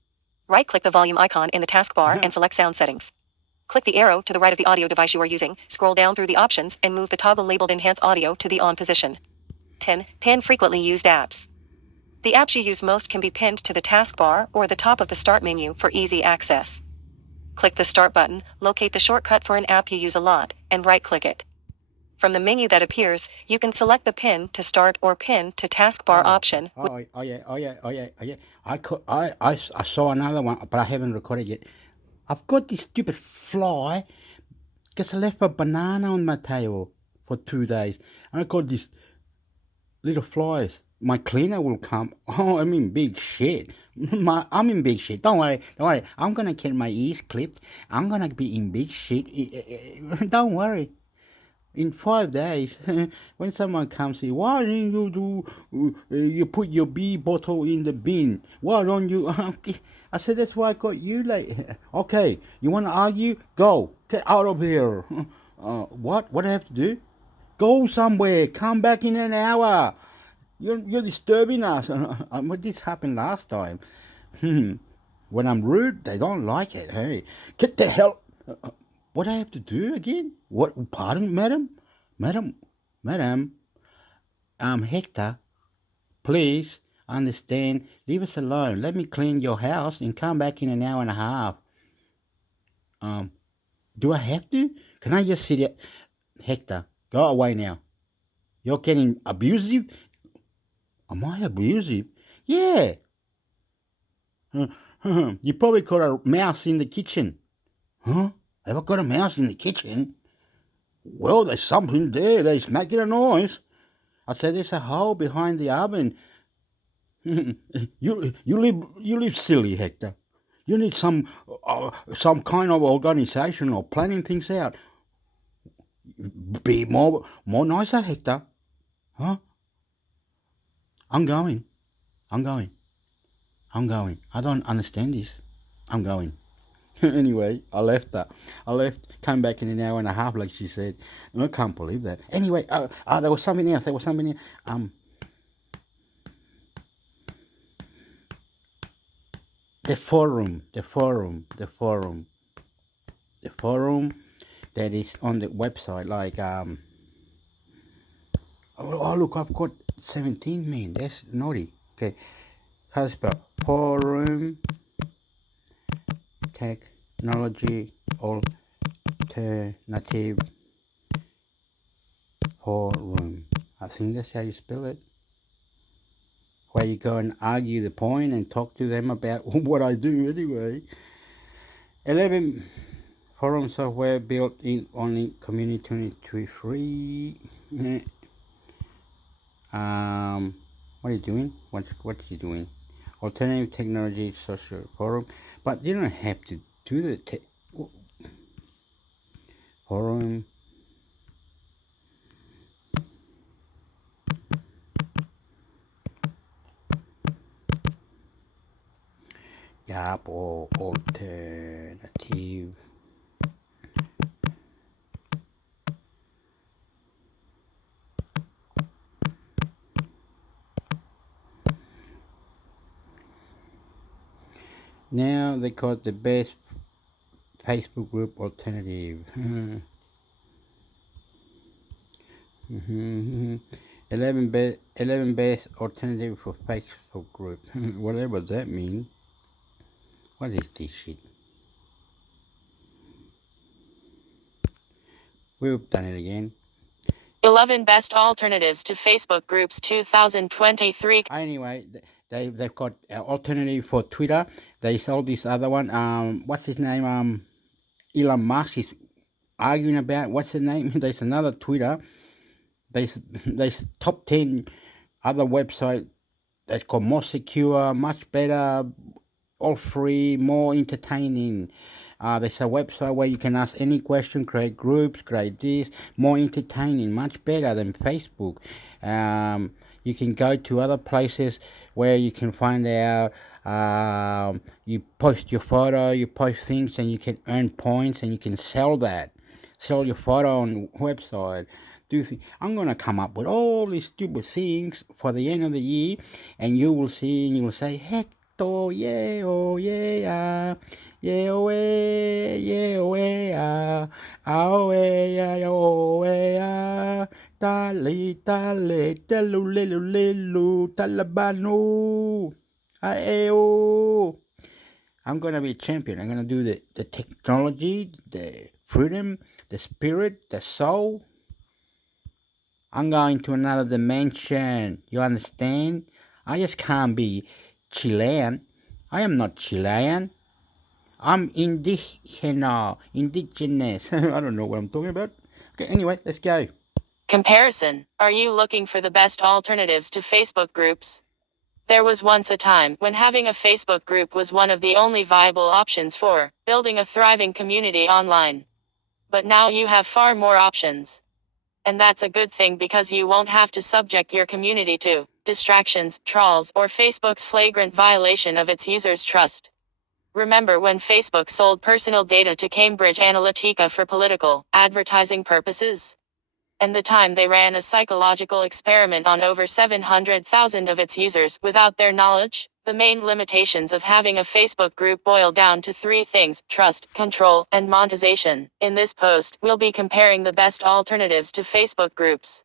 Right-click the volume icon in the taskbar and select Sound Settings. Click the arrow to the right of the audio device you are using, scroll down through the options, and move the toggle labeled Enhance Audio to the on position. 10. Pin frequently used apps. The apps you use most can be pinned to the taskbar or the top of the Start menu for easy access. Click the Start button, locate the shortcut for an app you use a lot, and right-click it. From the menu that appears, you can select the Pin to Start or Pin to Taskbar option. Oh yeah. I saw another one, but I haven't recorded yet. I've got this stupid fly because I left a banana on my table for 2 days. And I got these little flies. My cleaner will come. Oh, I'm in big shit. I'm in big shit. Don't worry. I'm going to get my ears clipped. I'm going to be in big shit. Don't worry. In 5 days, when someone comes here, why don't you put your beer bottle in the bin? Why don't you? I said, that's why I got you late. Okay, you want to argue? Go. Get out of here. What? What do I have to do? Go somewhere. Come back in an hour. You're disturbing us. This happened last time. When I'm rude, they don't like it. Hey, get the hell. What do I have to do again? What? Pardon, madam? Hector, please understand. Leave us alone. Let me clean your house and come back in an hour and a half. Do I have to? Can I just sit here? Hector, go away now. You're getting abusive? Am I abusive? Yeah. You probably got a mouse in the kitchen. Huh? Have I got a mouse in the kitchen? Well, there's something there. They're making a noise. I said there's a hole behind the oven. You live silly, Hector. You need some kind of organization or planning things out. Be more nicer, Hector. Huh? I'm going. I'm going. I don't understand this. I'm going. Anyway, I left that. I left, came back in an hour and a half, like she said. And I can't believe that. Anyway, there was something else. The forum that is on the website. Like, oh look, I've got 17, man. That's naughty. Okay, how to spell forum technology alternative forum. I think that's how you spell it. Where you go and argue the point and talk to them about what I do anyway. 11 forum software built in only community 2023. What are you doing? What's you doing? Alternative technology social forum, but you don't have to do the forum. Yup, or alternative. Now they got the best Facebook group alternative. 11 best alternative for Facebook group. Whatever that means. What is this shit? We've done it again. 11 best alternatives to Facebook groups 2023. Anyway, they've got alternative for Twitter. There's all this other one. What's his name? Elon Musk is arguing about. What's his name? There's another Twitter. There's top 10 other websites that got more secure, much better, all free, more entertaining. There's a website where you can ask any question, create groups, create this, more entertaining, much better than Facebook. You can go to other places where you can find out, you post your photo, you post things, and you can earn points, and you can sell your photo on website. I'm going to come up with all these stupid things for the end of the year, and you will see, and you will say, hector, yeah, oh yeah, yeah, oh yeah, oh yeah, oh yeah, oh yeah, tali, telu, lelu, lelu, talabanu, aeo. I'm going to be a champion. I'm going to do the technology, the freedom, the spirit, the soul. I'm going to another dimension. You understand? I just can't be Chilean. I am not Chilean. I'm indigenous. I don't know what I'm talking about. Okay, anyway, let's go. Comparison. Are you looking for the best alternatives to Facebook groups? There was once a time when having a Facebook group was one of the only viable options for building a thriving community online. But now you have far more options. And that's a good thing, because you won't have to subject your community to distractions, trolls, or Facebook's flagrant violation of its users' trust. Remember when Facebook sold personal data to Cambridge Analytica for political advertising purposes? And the time they ran a psychological experiment on over 700,000 of its users without their knowledge? The main limitations of having a Facebook group boil down to three things: trust, control, and monetization. In this post, we'll be comparing the best alternatives to Facebook groups.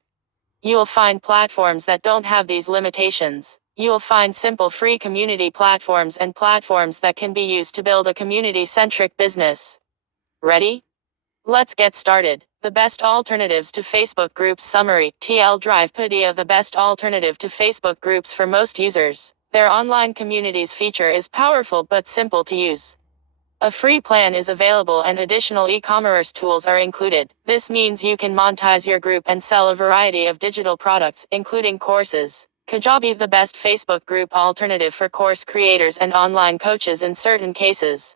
You'll find platforms that don't have these limitations. You'll find simple free community platforms and platforms that can be used to build a community-centric business. Ready? Let's get started. The best alternatives to Facebook groups summary. TL Drivepedia. The best alternative to Facebook groups for most users. Their online communities feature is powerful but simple to use. A free plan is available and additional e-commerce tools are included. This means you can monetize your group and sell a variety of digital products, including courses. Kajabi. The best Facebook group alternative for course creators and online coaches in certain cases.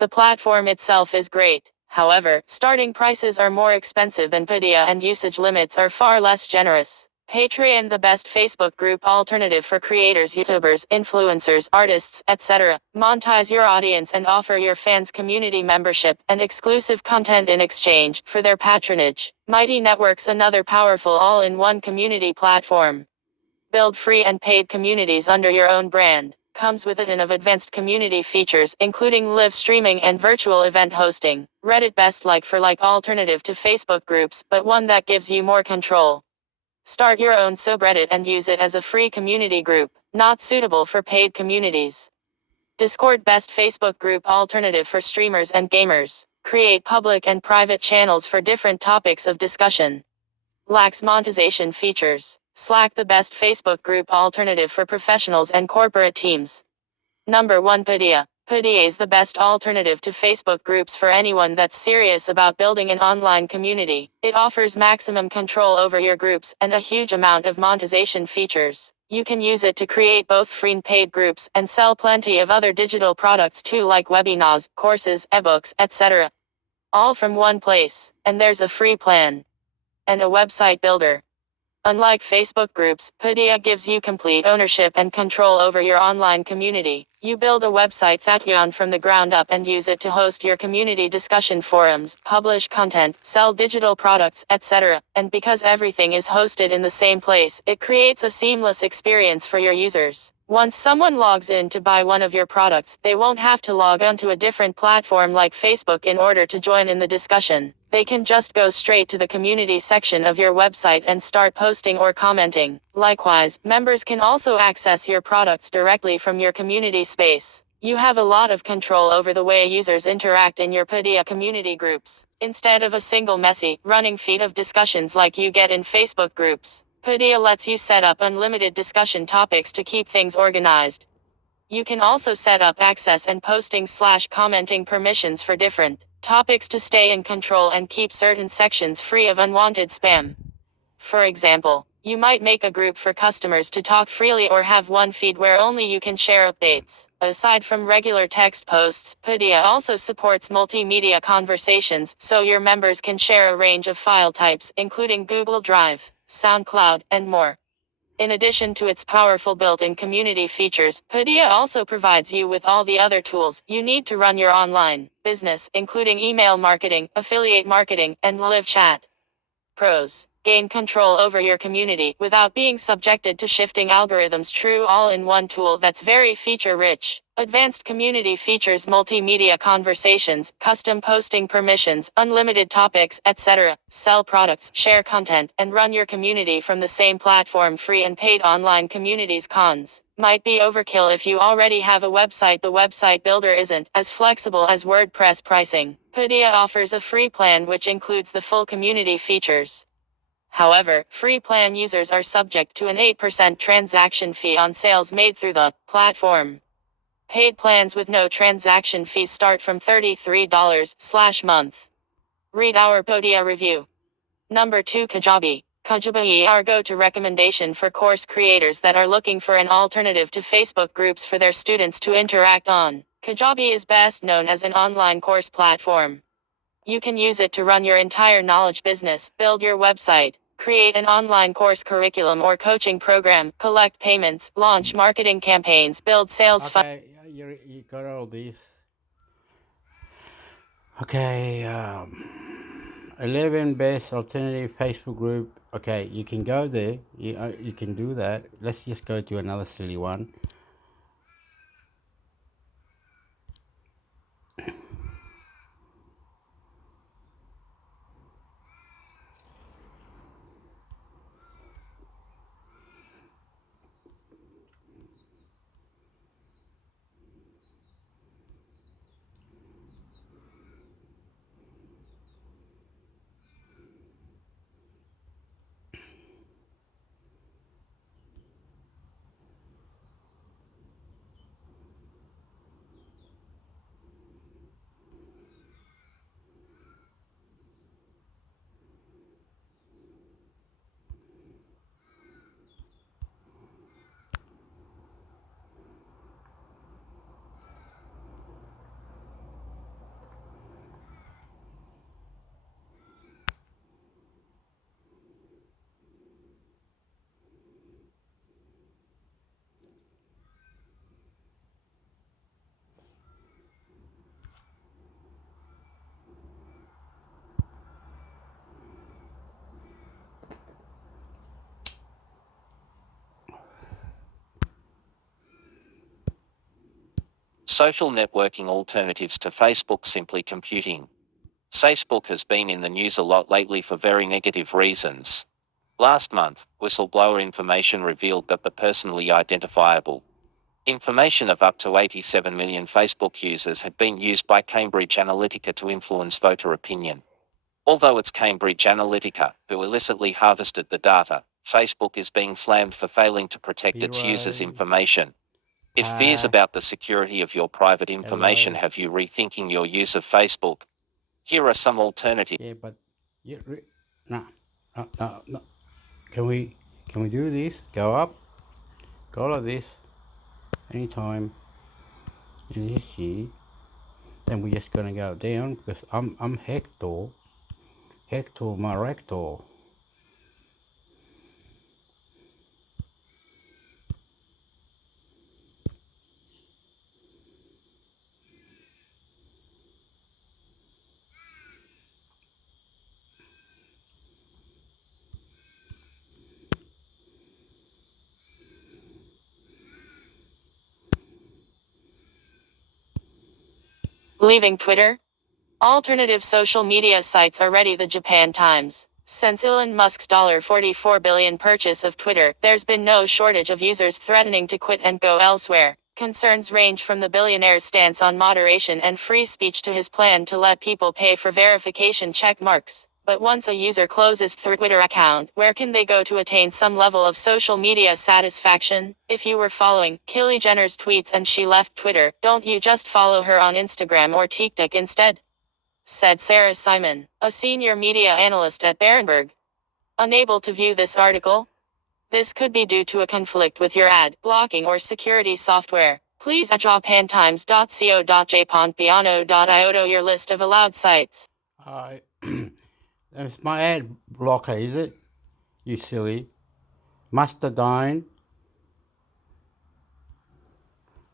The platform itself is great. However, starting prices are more expensive than Pedia and usage limits are far less generous. Patreon, the best Facebook group alternative for creators, YouTubers, influencers, artists, etc. Monetize your audience and offer your fans community membership and exclusive content in exchange for their patronage. Mighty Networks, another powerful all-in-one community platform. Build free and paid communities under your own brand. Comes with a ton of advanced community features, including live streaming and virtual event hosting. Reddit, best like-for-like alternative to Facebook groups, but one that gives you more control. Start your own subreddit and use it as a free community group, not suitable for paid communities. Discord, best Facebook group alternative for streamers and gamers. Create public and private channels for different topics of discussion. Lacks monetization features. Slack, the best Facebook group alternative for professionals and corporate teams. Number 1, Podia. Podia is the best alternative to Facebook groups for anyone that's serious about building an online community. It offers maximum control over your groups and a huge amount of monetization features. You can use it to create both free and paid groups and sell plenty of other digital products too, like webinars, courses, ebooks, etc. All from one place. And there's a free plan and a website builder. Unlike Facebook groups, Podia gives you complete ownership and control over your online community. You build a website that you own from the ground up and use it to host your community discussion forums, publish content, sell digital products, etc. And because everything is hosted in the same place, it creates a seamless experience for your users. Once someone logs in to buy one of your products, they won't have to log onto a different platform like Facebook in order to join in the discussion. They can just go straight to the community section of your website and start posting or commenting. Likewise, members can also access your products directly from your community space. You have a lot of control over the way users interact in your Podia community groups. Instead of a single messy, running feed of discussions like you get in Facebook groups, Podia lets you set up unlimited discussion topics to keep things organized. You can also set up access and posting/commenting permissions for different topics to stay in control and keep certain sections free of unwanted spam. For example, you might make a group for customers to talk freely or have one feed where only you can share updates. Aside from regular text posts, Podia also supports multimedia conversations, so your members can share a range of file types, including Google Drive, SoundCloud, and more. In addition to its powerful built-in community features, Podia also provides you with all the other tools you need to run your online business, including email marketing, affiliate marketing, and live chat. Pros: gain control over your community without being subjected to shifting algorithms. True all-in-one tool that's very feature-rich. Advanced community features, multimedia conversations, custom posting permissions, unlimited topics, etc. Sell products, share content, and run your community from the same platform. Free and paid online communities. Cons: might be overkill if you already have a website. The website builder isn't as flexible as WordPress. Pricing: Podia offers a free plan which includes the full community features. However, free plan users are subject to an 8% transaction fee on sales made through the platform. Paid plans with no transaction fees start from $33/month. Read our Podia review. Number 2, Kajabi. Kajabi, our go-to recommendation for course creators that are looking for an alternative to Facebook groups for their students to interact on. Kajabi is best known as an online course platform. You can use it to run your entire knowledge business, build your website, create an online course curriculum or coaching program, collect payments, launch marketing campaigns, build sales Okay, you got all these. Okay, 11 best alternative Facebook group. Okay, you can go there. You can do that. Let's just go to another silly one. Social networking alternatives to Facebook. Simply computing. Facebook has been in the news a lot lately for very negative reasons. Last month, whistleblower information revealed that the personally identifiable information of up to 87 million Facebook users had been used by Cambridge Analytica to influence voter opinion. Although it's Cambridge Analytica who illicitly harvested the data, Facebook is being slammed for failing to protect its users' information. If fears about the security of your private information Hello. have you rethinking your use of Facebook, here are some alternatives. Yeah, but no, no. Can we do this? Go up, go like this. Anytime in this here, then we're just gonna go down because I'm Hector, my rector. Leaving Twitter? Alternative social media sites are ready. The Japan Times. Since Elon Musk's $44 billion purchase of Twitter, there's been no shortage of users threatening to quit and go elsewhere. Concerns range from the billionaire's stance on moderation and free speech to his plan to let people pay for verification check marks. But once a user closes their Twitter account, where can they go to attain some level of social media satisfaction? If you were following Kylie Jenner's tweets and she left Twitter, don't you just follow her on Instagram or TikTok instead? Said Sarah Simon, a senior media analyst at Berenberg. Unable to view this article? This could be due to a conflict with your ad blocking or security software. Please at japantimes.co.jponpiano.io your list of allowed sites. That's my ad blocker, is it? You silly. Mastodon,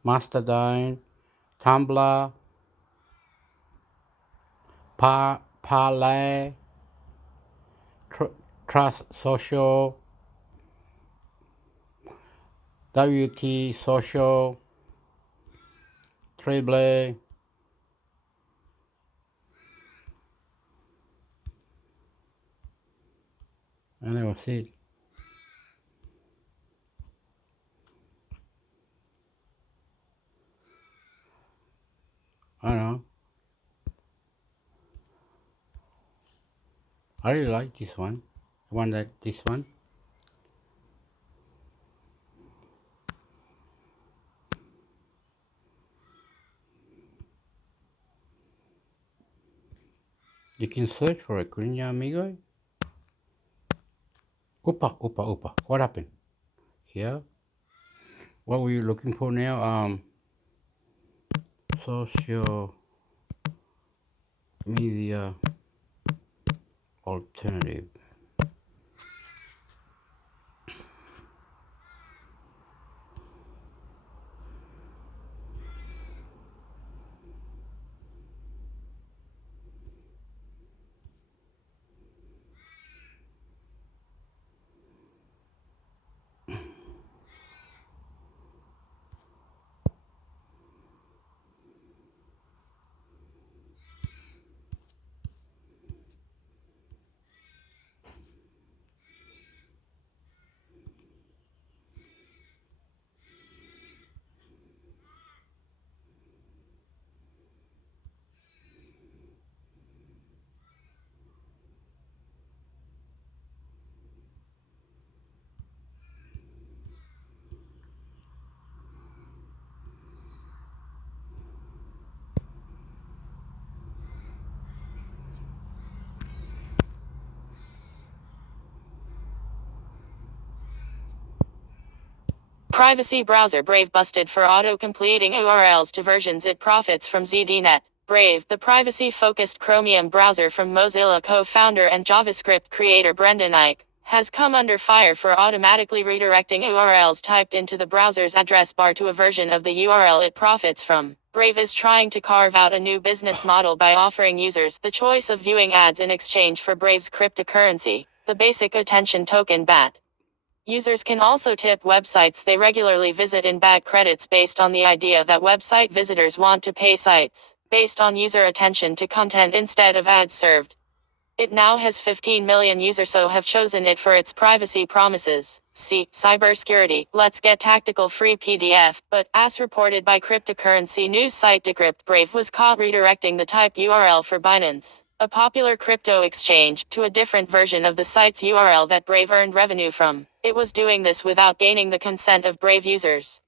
Tumblr, Parlay, Trust Social, WT Social, Treble. And that was it. I don't know. I really like this one. This one. You can search for it, couldn't you, amigo? Upa. What happened? Here? What were you looking for now? Social media alternative. Privacy browser Brave busted for auto-completing URLs to versions it profits from ZDNet. Brave, the privacy-focused Chromium browser from Mozilla co-founder and JavaScript creator Brendan Eich, has come under fire for automatically redirecting URLs typed into the browser's address bar to a version of the URL it profits from. Brave is trying to carve out a new business model by offering users the choice of viewing ads in exchange for Brave's cryptocurrency, the basic attention token BAT. Users can also tip websites they regularly visit in bad credits based on the idea that website visitors want to pay sites based on user attention to content instead of ads served. It now has 15 million users so have chosen it for its privacy promises. See, cybersecurity, let's get tactical free PDF, but, as reported by cryptocurrency news site Decrypt, Brave was caught redirecting the type URL for Binance, a popular crypto exchange, to a different version of the site's URL that Brave earned revenue from. It was doing this without gaining the consent of Brave users.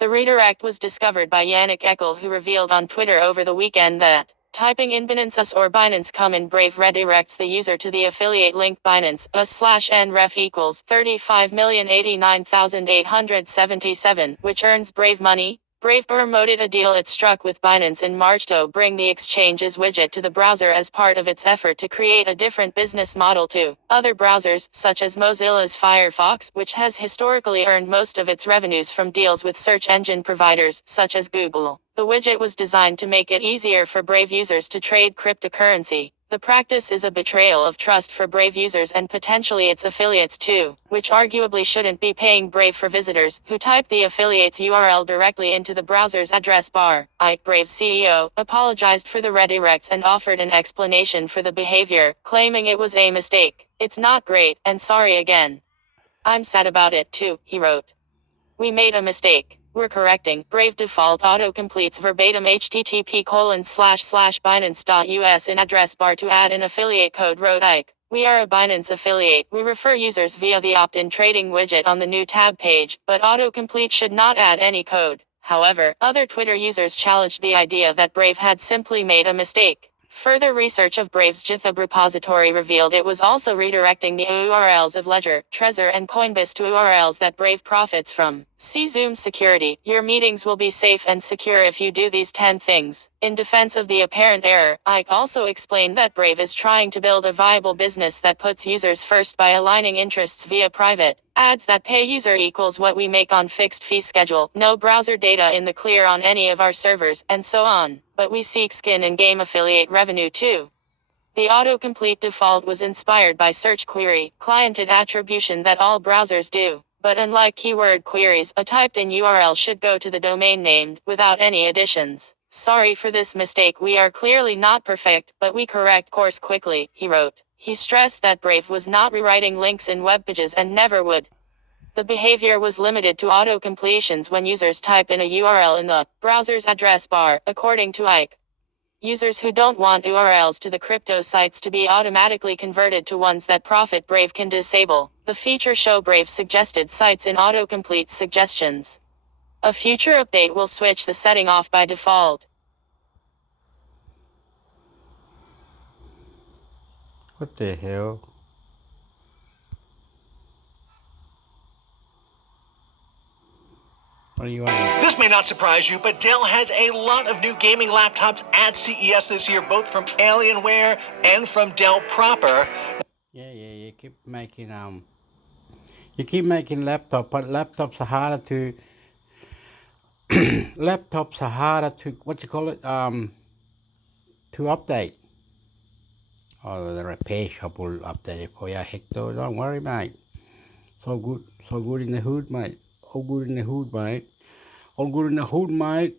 The redirect was discovered by Yannick Eckel, who revealed on Twitter over the weekend that typing in Binance or Binance in Brave redirects the user to the affiliate link Binance /nref equals 35,089,877, which earns Brave money. Brave promoted a deal it struck with Binance in March to bring the exchange's widget to the browser as part of its effort to create a different business model to other browsers, such as Mozilla's Firefox, which has historically earned most of its revenues from deals with search engine providers, such as Google. The widget was designed to make it easier for Brave users to trade cryptocurrency. The practice is a betrayal of trust for Brave users and potentially its affiliates too, which arguably shouldn't be paying Brave for visitors who type the affiliate's URL directly into the browser's address bar. Brave's CEO apologized for the redirects and offered an explanation for the behavior, claiming it was a mistake. "It's not great, and sorry again. I'm sad about it too," he wrote. "We made a mistake. We're correcting." Brave default autocompletes verbatim http://binance.us in address bar to add an affiliate code, wrote Ike. "We are a Binance affiliate. We refer users via the opt-in trading widget on the new tab page, but autocomplete should not add any code." However, other Twitter users challenged the idea that Brave had simply made a mistake. Further research of Brave's GitHub repository revealed it was also redirecting the URLs of Ledger, Trezor, and Coinbase to URLs that Brave profits from. See Zoom Security. Your meetings will be safe and secure if you do these 10 things. In defense of the apparent error, Ike also explained that Brave is trying to build a viable business that puts users first by aligning interests via private ads that pay user equals what we make on fixed fee schedule, no browser data in the clear on any of our servers, and so on. But we seek skin and game affiliate revenue too. The autocomplete default was inspired by search query cliented attribution that all browsers do. But unlike keyword queries, a typed-in URL should go to the domain named, without any additions. "Sorry for this mistake. We are clearly not perfect, but we correct course quickly," he wrote. He stressed that Brave was not rewriting links in web pages and never would. The behavior was limited to auto-completions when users type in a URL in the browser's address bar, according to Ike. Users who don't want URLs to the crypto sites to be automatically converted to ones that profit Brave can disable the feature show Brave suggested sites in autocomplete suggestions. A future update will switch the setting off by default. What the hell? What do you want? This may not surprise you, but Dell has a lot of new gaming laptops at CES this year, both from Alienware and from Dell proper. Yeah. You keep making laptop, but laptops are harder to what you call it to update. Oh, the repair shop will update it for you, Hector. Don't worry, mate. So good in the hood, mate. All good in the hood, mate. All good in the hood, mate.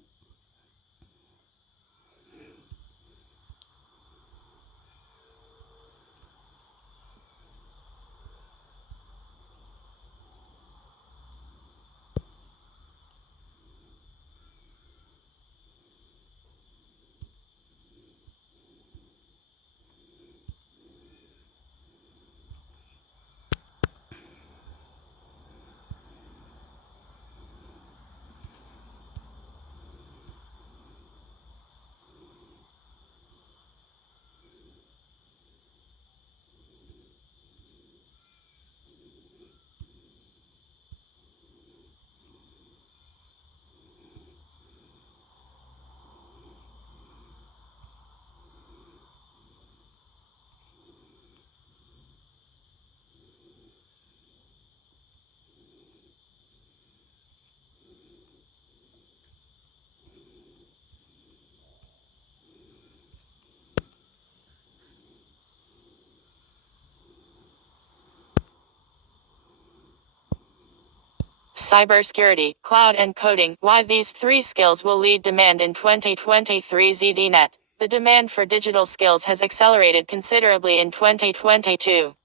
cybersecurity, cloud and coding. Why these three skills will lead demand in 2023 ZDNet. The demand for digital skills has accelerated considerably in 2022.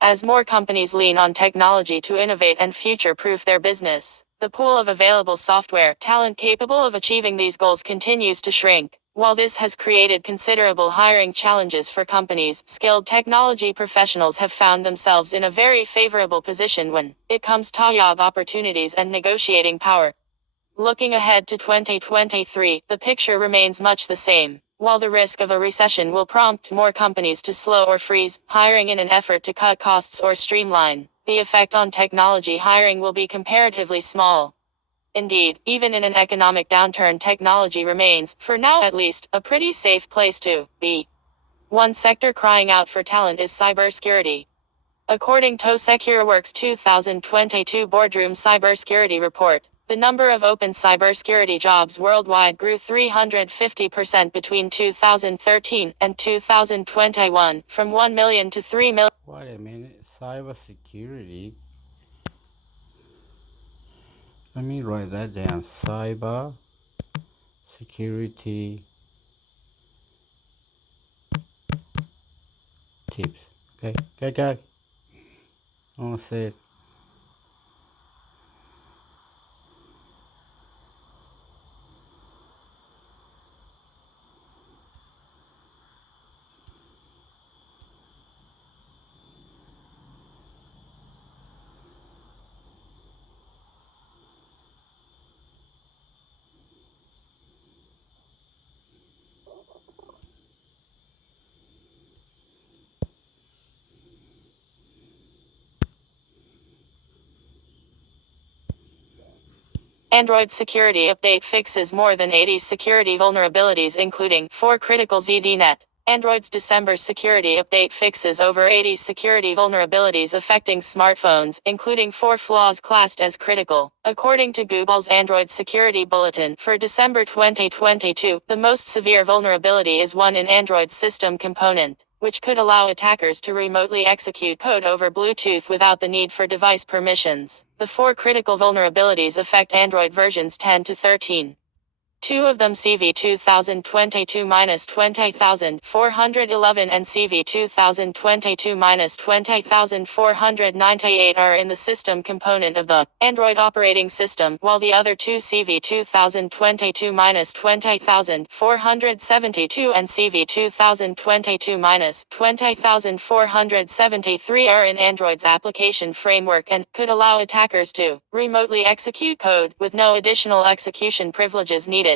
As more companies lean on technology to innovate and future-proof their business, the pool of available software talent capable of achieving these goals continues to shrink. While this has created considerable hiring challenges for companies, skilled technology professionals have found themselves in a very favorable position when it comes to job opportunities and negotiating power. Looking ahead to 2023, the picture remains much the same. While the risk of a recession will prompt more companies to slow or freeze hiring in an effort to cut costs or streamline, the effect on technology hiring will be comparatively small. Indeed, even in an economic downturn, technology remains, for now at least, a pretty safe place to be. One sector crying out for talent is cybersecurity. According to SecureWorks' 2022 Boardroom Cybersecurity Report, the number of open cybersecurity jobs worldwide grew 350% between 2013 and 2021, from 1 million to 3 million. Wait a minute, cybersecurity. Let me write that down. Cyber security tips. Okay, go. I want to say it. Android security update fixes more than 80 security vulnerabilities, including 4 critical ZDNet. Android's December security update fixes over 80 security vulnerabilities affecting smartphones, including 4 flaws classed as critical. According to Google's Android Security Bulletin for December 2022, the most severe vulnerability is one in Android's system component, which could allow attackers to remotely execute code over Bluetooth without the need for device permissions. The 4 critical vulnerabilities affect Android versions 10 to 13. 2 of them CV 2022-20411 and CV 2022-20498 are in the system component of the Android operating system, while the other 2 CV 2022-20472 and CV 2022-20473 are in Android's application framework and could allow attackers to remotely execute code with no additional execution privileges needed.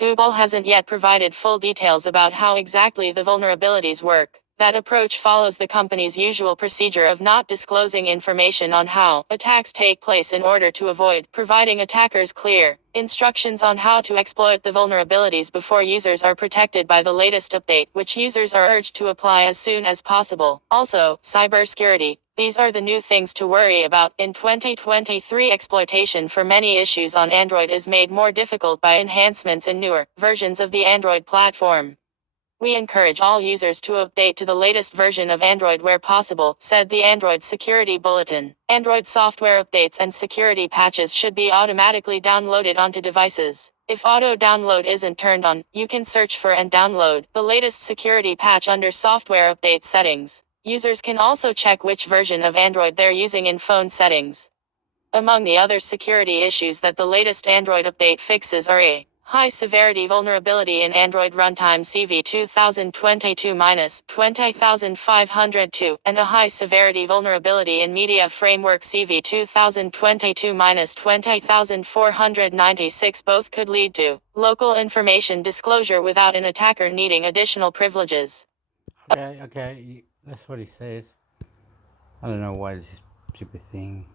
Google hasn't yet provided full details about how exactly the vulnerabilities work. That approach follows the company's usual procedure of not disclosing information on how attacks take place in order to avoid providing attackers clear instructions on how to exploit the vulnerabilities before users are protected by the latest update, which users are urged to apply as soon as possible. Also, cybersecurity. These are the new things to worry about. In 2023, exploitation for many issues on Android is made more difficult by enhancements in newer versions of the Android platform. We encourage all users to update to the latest version of Android where possible, said the Android Security Bulletin. Android software updates and security patches should be automatically downloaded onto devices. If auto-download isn't turned on, you can search for and download the latest security patch under Software Update settings. Users can also check which version of Android they're using in phone settings. Among the other security issues that the latest Android update fixes are a high-severity vulnerability in Android runtime CV 2022-20502 and a high-severity vulnerability in Media Framework CV 2022-20496. Both could lead to local information disclosure without an attacker needing additional privileges. Okay, that's what he says. I don't know why this stupid thing.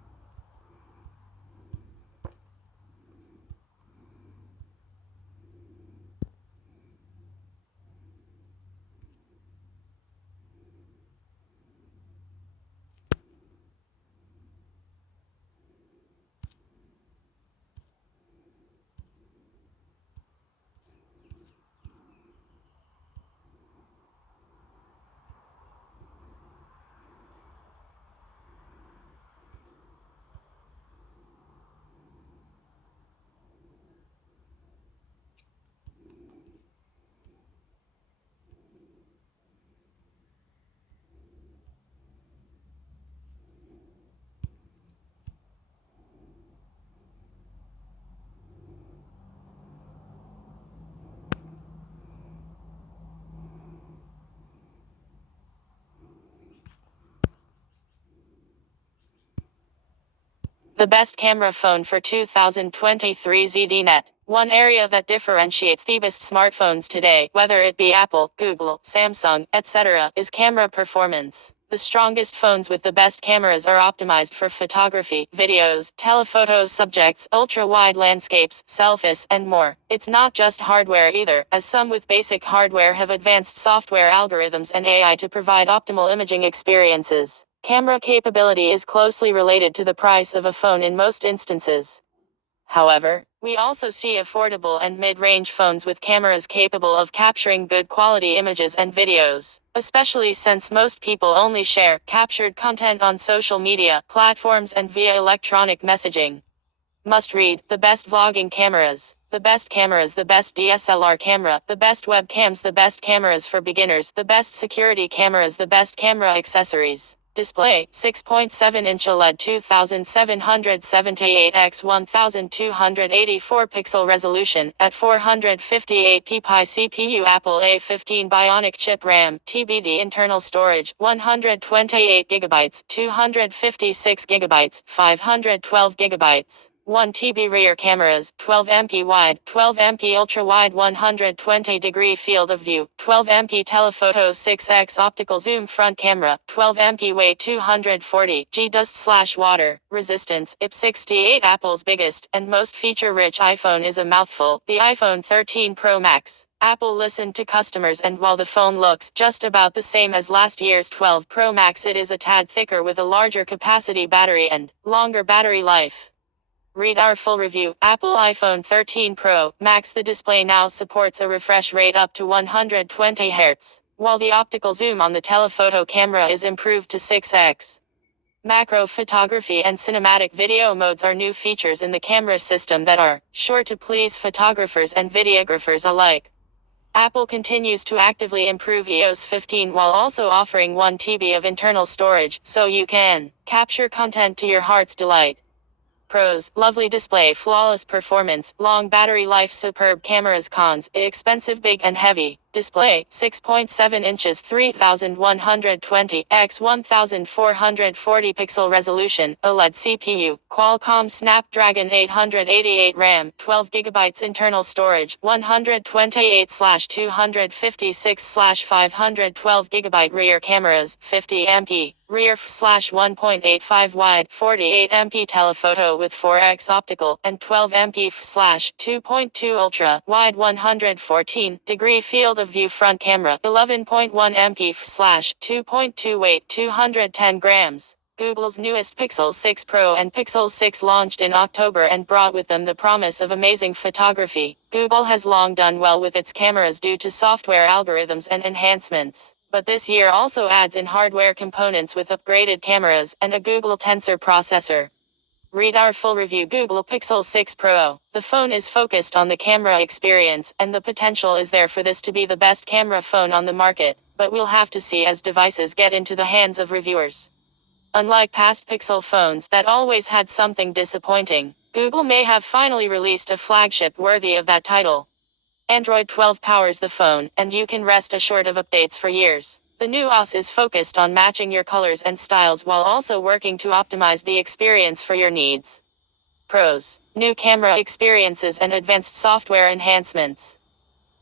The best camera phone for 2023 ZDNet. One area that differentiates the best smartphones today, whether it be Apple, Google, Samsung, etc., is camera performance. The strongest phones with the best cameras are optimized for photography, videos, telephoto subjects, ultra-wide landscapes, selfies, and more. It's not just hardware either, as some with basic hardware have advanced software algorithms and AI to provide optimal imaging experiences. Camera capability is closely related to the price of a phone in most instances. However, we also see affordable and mid-range phones with cameras capable of capturing good quality images and videos, especially since most people only share captured content on social media platforms and via electronic messaging. Must read: the best vlogging cameras, the best cameras, the best DSLR camera, the best webcams, the best cameras for beginners, the best security cameras, the best camera accessories. Display: 6.7-inch OLED 2778 x 1284 pixel resolution at 458 ppi CPU. Apple A15 Bionic chip RAM, TBD. Internal storage: 128 GB, 256 GB, 512 GB. 1 TB rear cameras, 12 MP wide, 12 MP ultra wide, 120-degree field of view, 12 MP telephoto, 6x optical zoom front camera, 12 MP weight, 240 G dust/water resistance, IP68. Apple's biggest and most feature-rich iPhone is a mouthful, the iPhone 13 Pro Max. Apple listened to customers, and while the phone looks just about the same as last year's 12 Pro Max, it is a tad thicker with a larger capacity battery and longer battery life. Read our full review. Apple iPhone 13 Pro Max. The display now supports a refresh rate up to 120 Hz, while the optical zoom on the telephoto camera is improved to 6x. Macro photography and cinematic video modes are new features in the camera system that are sure to please photographers and videographers alike. Apple continues to actively improve iOS 15 while also offering 1 TB of internal storage, so you can capture content to your heart's delight. Pros: lovely display, flawless performance, long battery life, superb cameras. Cons: expensive, big and heavy. Display: 6.7 inches, 3120 x 1440 pixel resolution, OLED CPU, Qualcomm Snapdragon 888 RAM, 12 GB internal storage, 128/256/512 GB rear cameras, 50 MP. Rear f/1.85 wide, 48 MP telephoto with 4x optical, and 12 MP f/2.2 ultra wide, 114-degree field of view front camera, 11.1 MP f/2.2 weight, 210 grams. Google's newest Pixel 6 Pro and Pixel 6 launched in October and brought with them the promise of amazing photography. Google has long done well with its cameras due to software algorithms and enhancements, but this year also adds in hardware components with upgraded cameras and a Google Tensor processor. Read our full review. Google Pixel 6 Pro. The phone is focused on the camera experience, and the potential is there for this to be the best camera phone on the market, but we'll have to see as devices get into the hands of reviewers. Unlike past Pixel phones that always had something disappointing, Google may have finally released a flagship worthy of that title. Android 12 powers the phone, and you can rest assured of updates for years. The new OS is focused on matching your colors and styles while also working to optimize the experience for your needs. Pros: new camera experiences and advanced software enhancements.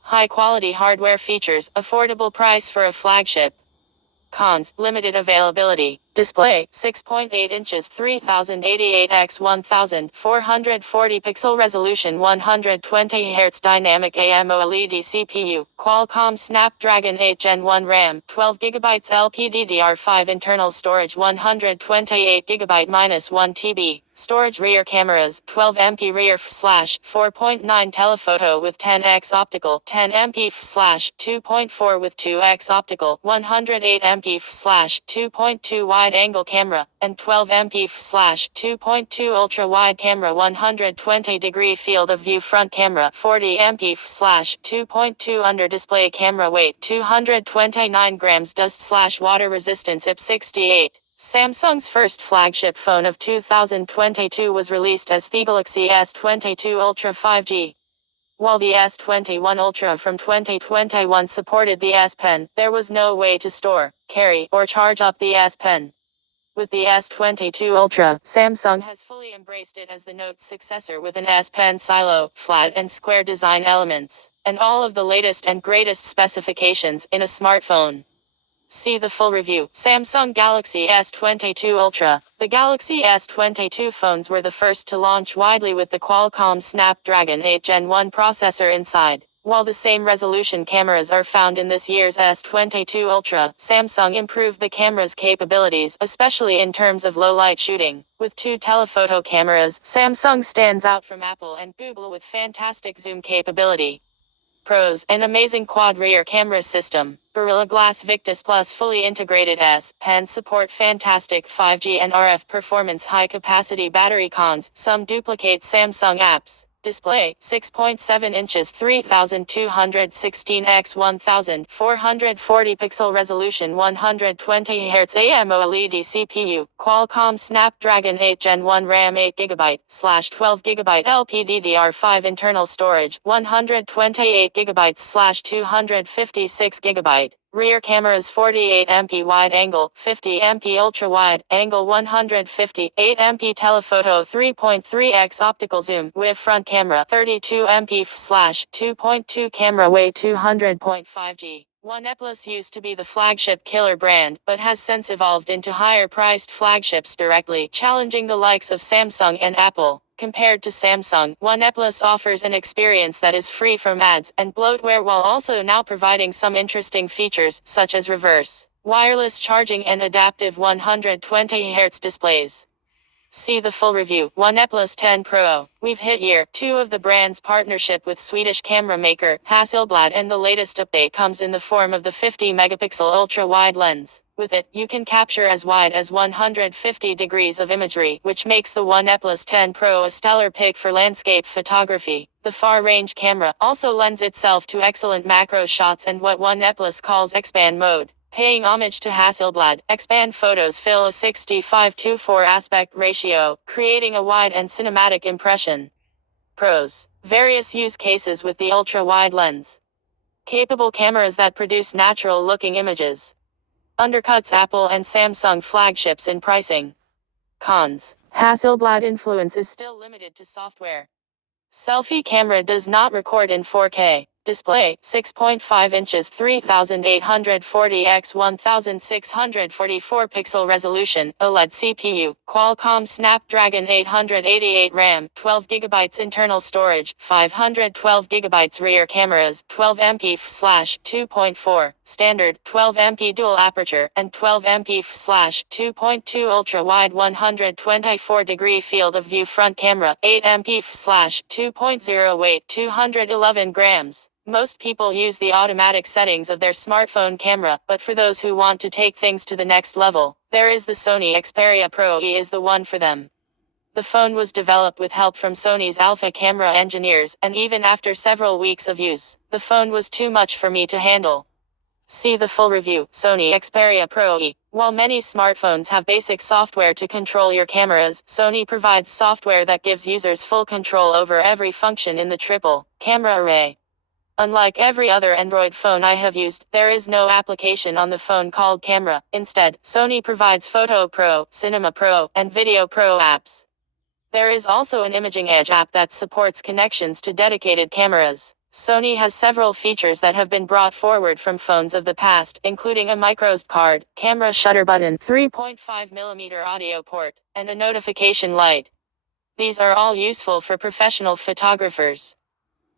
High-quality hardware features, affordable price for a flagship. Cons: limited availability. Display: 6.8 inches, 3088 x 1440 pixel resolution, 120 Hz dynamic AMOLED CPU, Qualcomm Snapdragon 8 Gen 1 RAM, 12 GB LPDDR5 internal storage, 128 GB -1 TB. Storage. Rear cameras, 12 MP rear f/4.9 telephoto with 10x optical, 10 MP f/2.4 with 2x optical, 108 MP f/2.2 wide angle camera, and 12 MP f/2.2 ultra wide camera, 120-degree field of view front camera, 40 MP f/2.2 under display camera weight, 229 grams dust/water resistance, IP68. Samsung's first flagship phone of 2022 was released as the Galaxy S22 Ultra 5G. While the S21 Ultra from 2021 supported the S Pen, there was no way to store, carry, or charge up the S Pen. With the S22 Ultra, Samsung has fully embraced it as the Note's successor with an S Pen silo, flat and square design elements, and all of the latest and greatest specifications in a smartphone. See the full review. Samsung Galaxy S22 Ultra. The Galaxy S22 phones were the first to launch widely with the Qualcomm Snapdragon 8 Gen 1 processor inside. While the same resolution cameras are found in this year's S22 Ultra, Samsung improved the camera's capabilities, especially in terms of low-light shooting. With 2 telephoto cameras, Samsung stands out from Apple and Google with fantastic zoom capability. Pros: an amazing quad rear camera system. Gorilla Glass Victus Plus fully integrated S-Pen support fantastic 5G and RF performance high capacity battery. Cons: some duplicate Samsung apps. Display 6.7 inches 3216 x 1440 pixel resolution 120 Hz AMOLED CPU Qualcomm Snapdragon 8 Gen 1 RAM 8GB / 12GB LPDDR5 internal storage 128GB / 256GB Rear cameras 48MP wide angle, 50MP ultra wide angle, 158MP telephoto, 3.3x optical zoom with front camera, 32MP f/2.2 camera, weight 200.5g. OnePlus used to be the flagship killer brand, but has since evolved into higher-priced flagships directly challenging the likes of Samsung and Apple. Compared to Samsung, OnePlus offers an experience that is free from ads and bloatware while also now providing some interesting features, such as reverse wireless charging and adaptive 120Hz displays. See the full review. OnePlus 10 Pro. We've hit year 2 of the brand's partnership with Swedish camera maker Hasselblad, and the latest update comes in the form of the 50-megapixel ultra-wide lens. With it, you can capture as wide as 150 degrees of imagery, which makes the OnePlus 10 Pro a stellar pick for landscape photography. The far-range camera also lends itself to excellent macro shots and what OnePlus calls expand mode. Paying homage to Hasselblad, expand photos fill a 65:4 aspect ratio, creating a wide and cinematic impression. Pros: various use cases with the ultra-wide lens. Capable cameras that produce natural-looking images. Undercuts Apple and Samsung flagships in pricing. Cons: Hasselblad influence is still limited to software. Selfie camera does not record in 4K. Display 6.5 inches 3840 x 1644 pixel resolution, OLED CPU, Qualcomm Snapdragon 888 RAM, 12GB internal storage, 512GB rear cameras, 12MP f/2.4 standard, 12MP dual aperture, and 12MP f/2.2 ultra wide 124 degree field of view front camera, 8MP f/2.0 weight 211 grams. Most people use the automatic settings of their smartphone camera, but for those who want to take things to the next level, there is the Sony Xperia Pro E is the one for them. The phone was developed with help from Sony's alpha camera engineers, and even after several weeks of use, the phone was too much for me to handle. See the full review. Sony Xperia Pro E. While many smartphones have basic software to control your cameras, Sony provides software that gives users full control over every function in the triple camera array. Unlike every other Android phone I have used, there is no application on the phone called Camera. Instead, Sony provides Photo Pro, Cinema Pro, and Video Pro apps. There is also an Imaging Edge app that supports connections to dedicated cameras. Sony has several features that have been brought forward from phones of the past, including a microSD card, camera shutter button, 3.5mm audio port, and a notification light. These are all useful for professional photographers.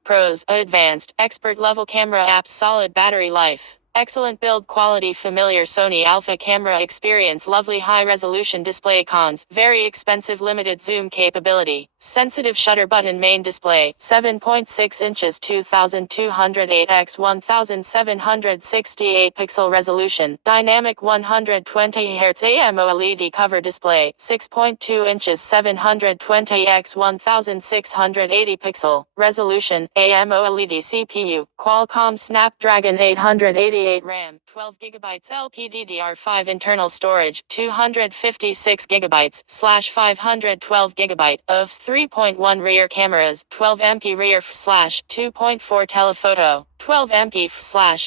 Pros: advanced, expert-level camera apps, solid battery life, excellent build quality, familiar Sony alpha camera experience, lovely high-resolution display. Cons: very expensive, limited zoom capability, sensitive shutter button, main display, 7.6 inches 2208 x 1768 pixel resolution, dynamic 120 Hz AMOLED cover display, 6.2 inches 720 x 1680 pixel resolution, AMOLED CPU, Qualcomm Snapdragon 888 RAM, 12GB LPDDR5 internal storage, 256GB / 512GB of 3.1 rear cameras, 12MP rear / 2.4 telephoto, 12MP /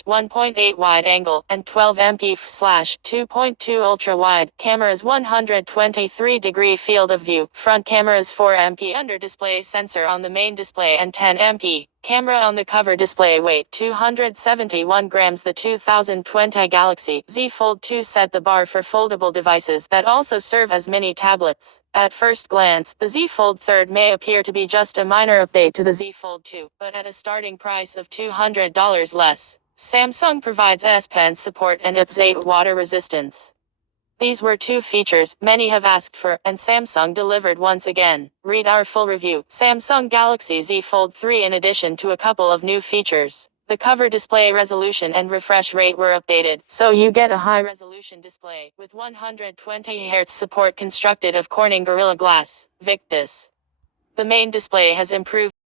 1.8 wide angle, and 12MP / 2.2 ultra wide cameras, 123-degree field of view, front cameras, 4MP under display sensor on the main display and 10MP camera on the cover display. Weight 271 grams. The 2020 Galaxy Z Fold 2 set the bar for foldable devices that also serve as mini tablets. At first glance, the Z Fold 3 may appear to be just a minor update to the Z Fold 2, but at a starting price of $200 less, Samsung provides S Pen support and IPS 8 water resistance. These were two features many have asked for, and Samsung delivered once again. Read our full review. Samsung Galaxy Z Fold 3. In addition to a couple of new features, the cover display resolution and refresh rate were updated, so you get a high-resolution display with 120Hz support constructed of Corning Gorilla Glass, Victus. The main display has improved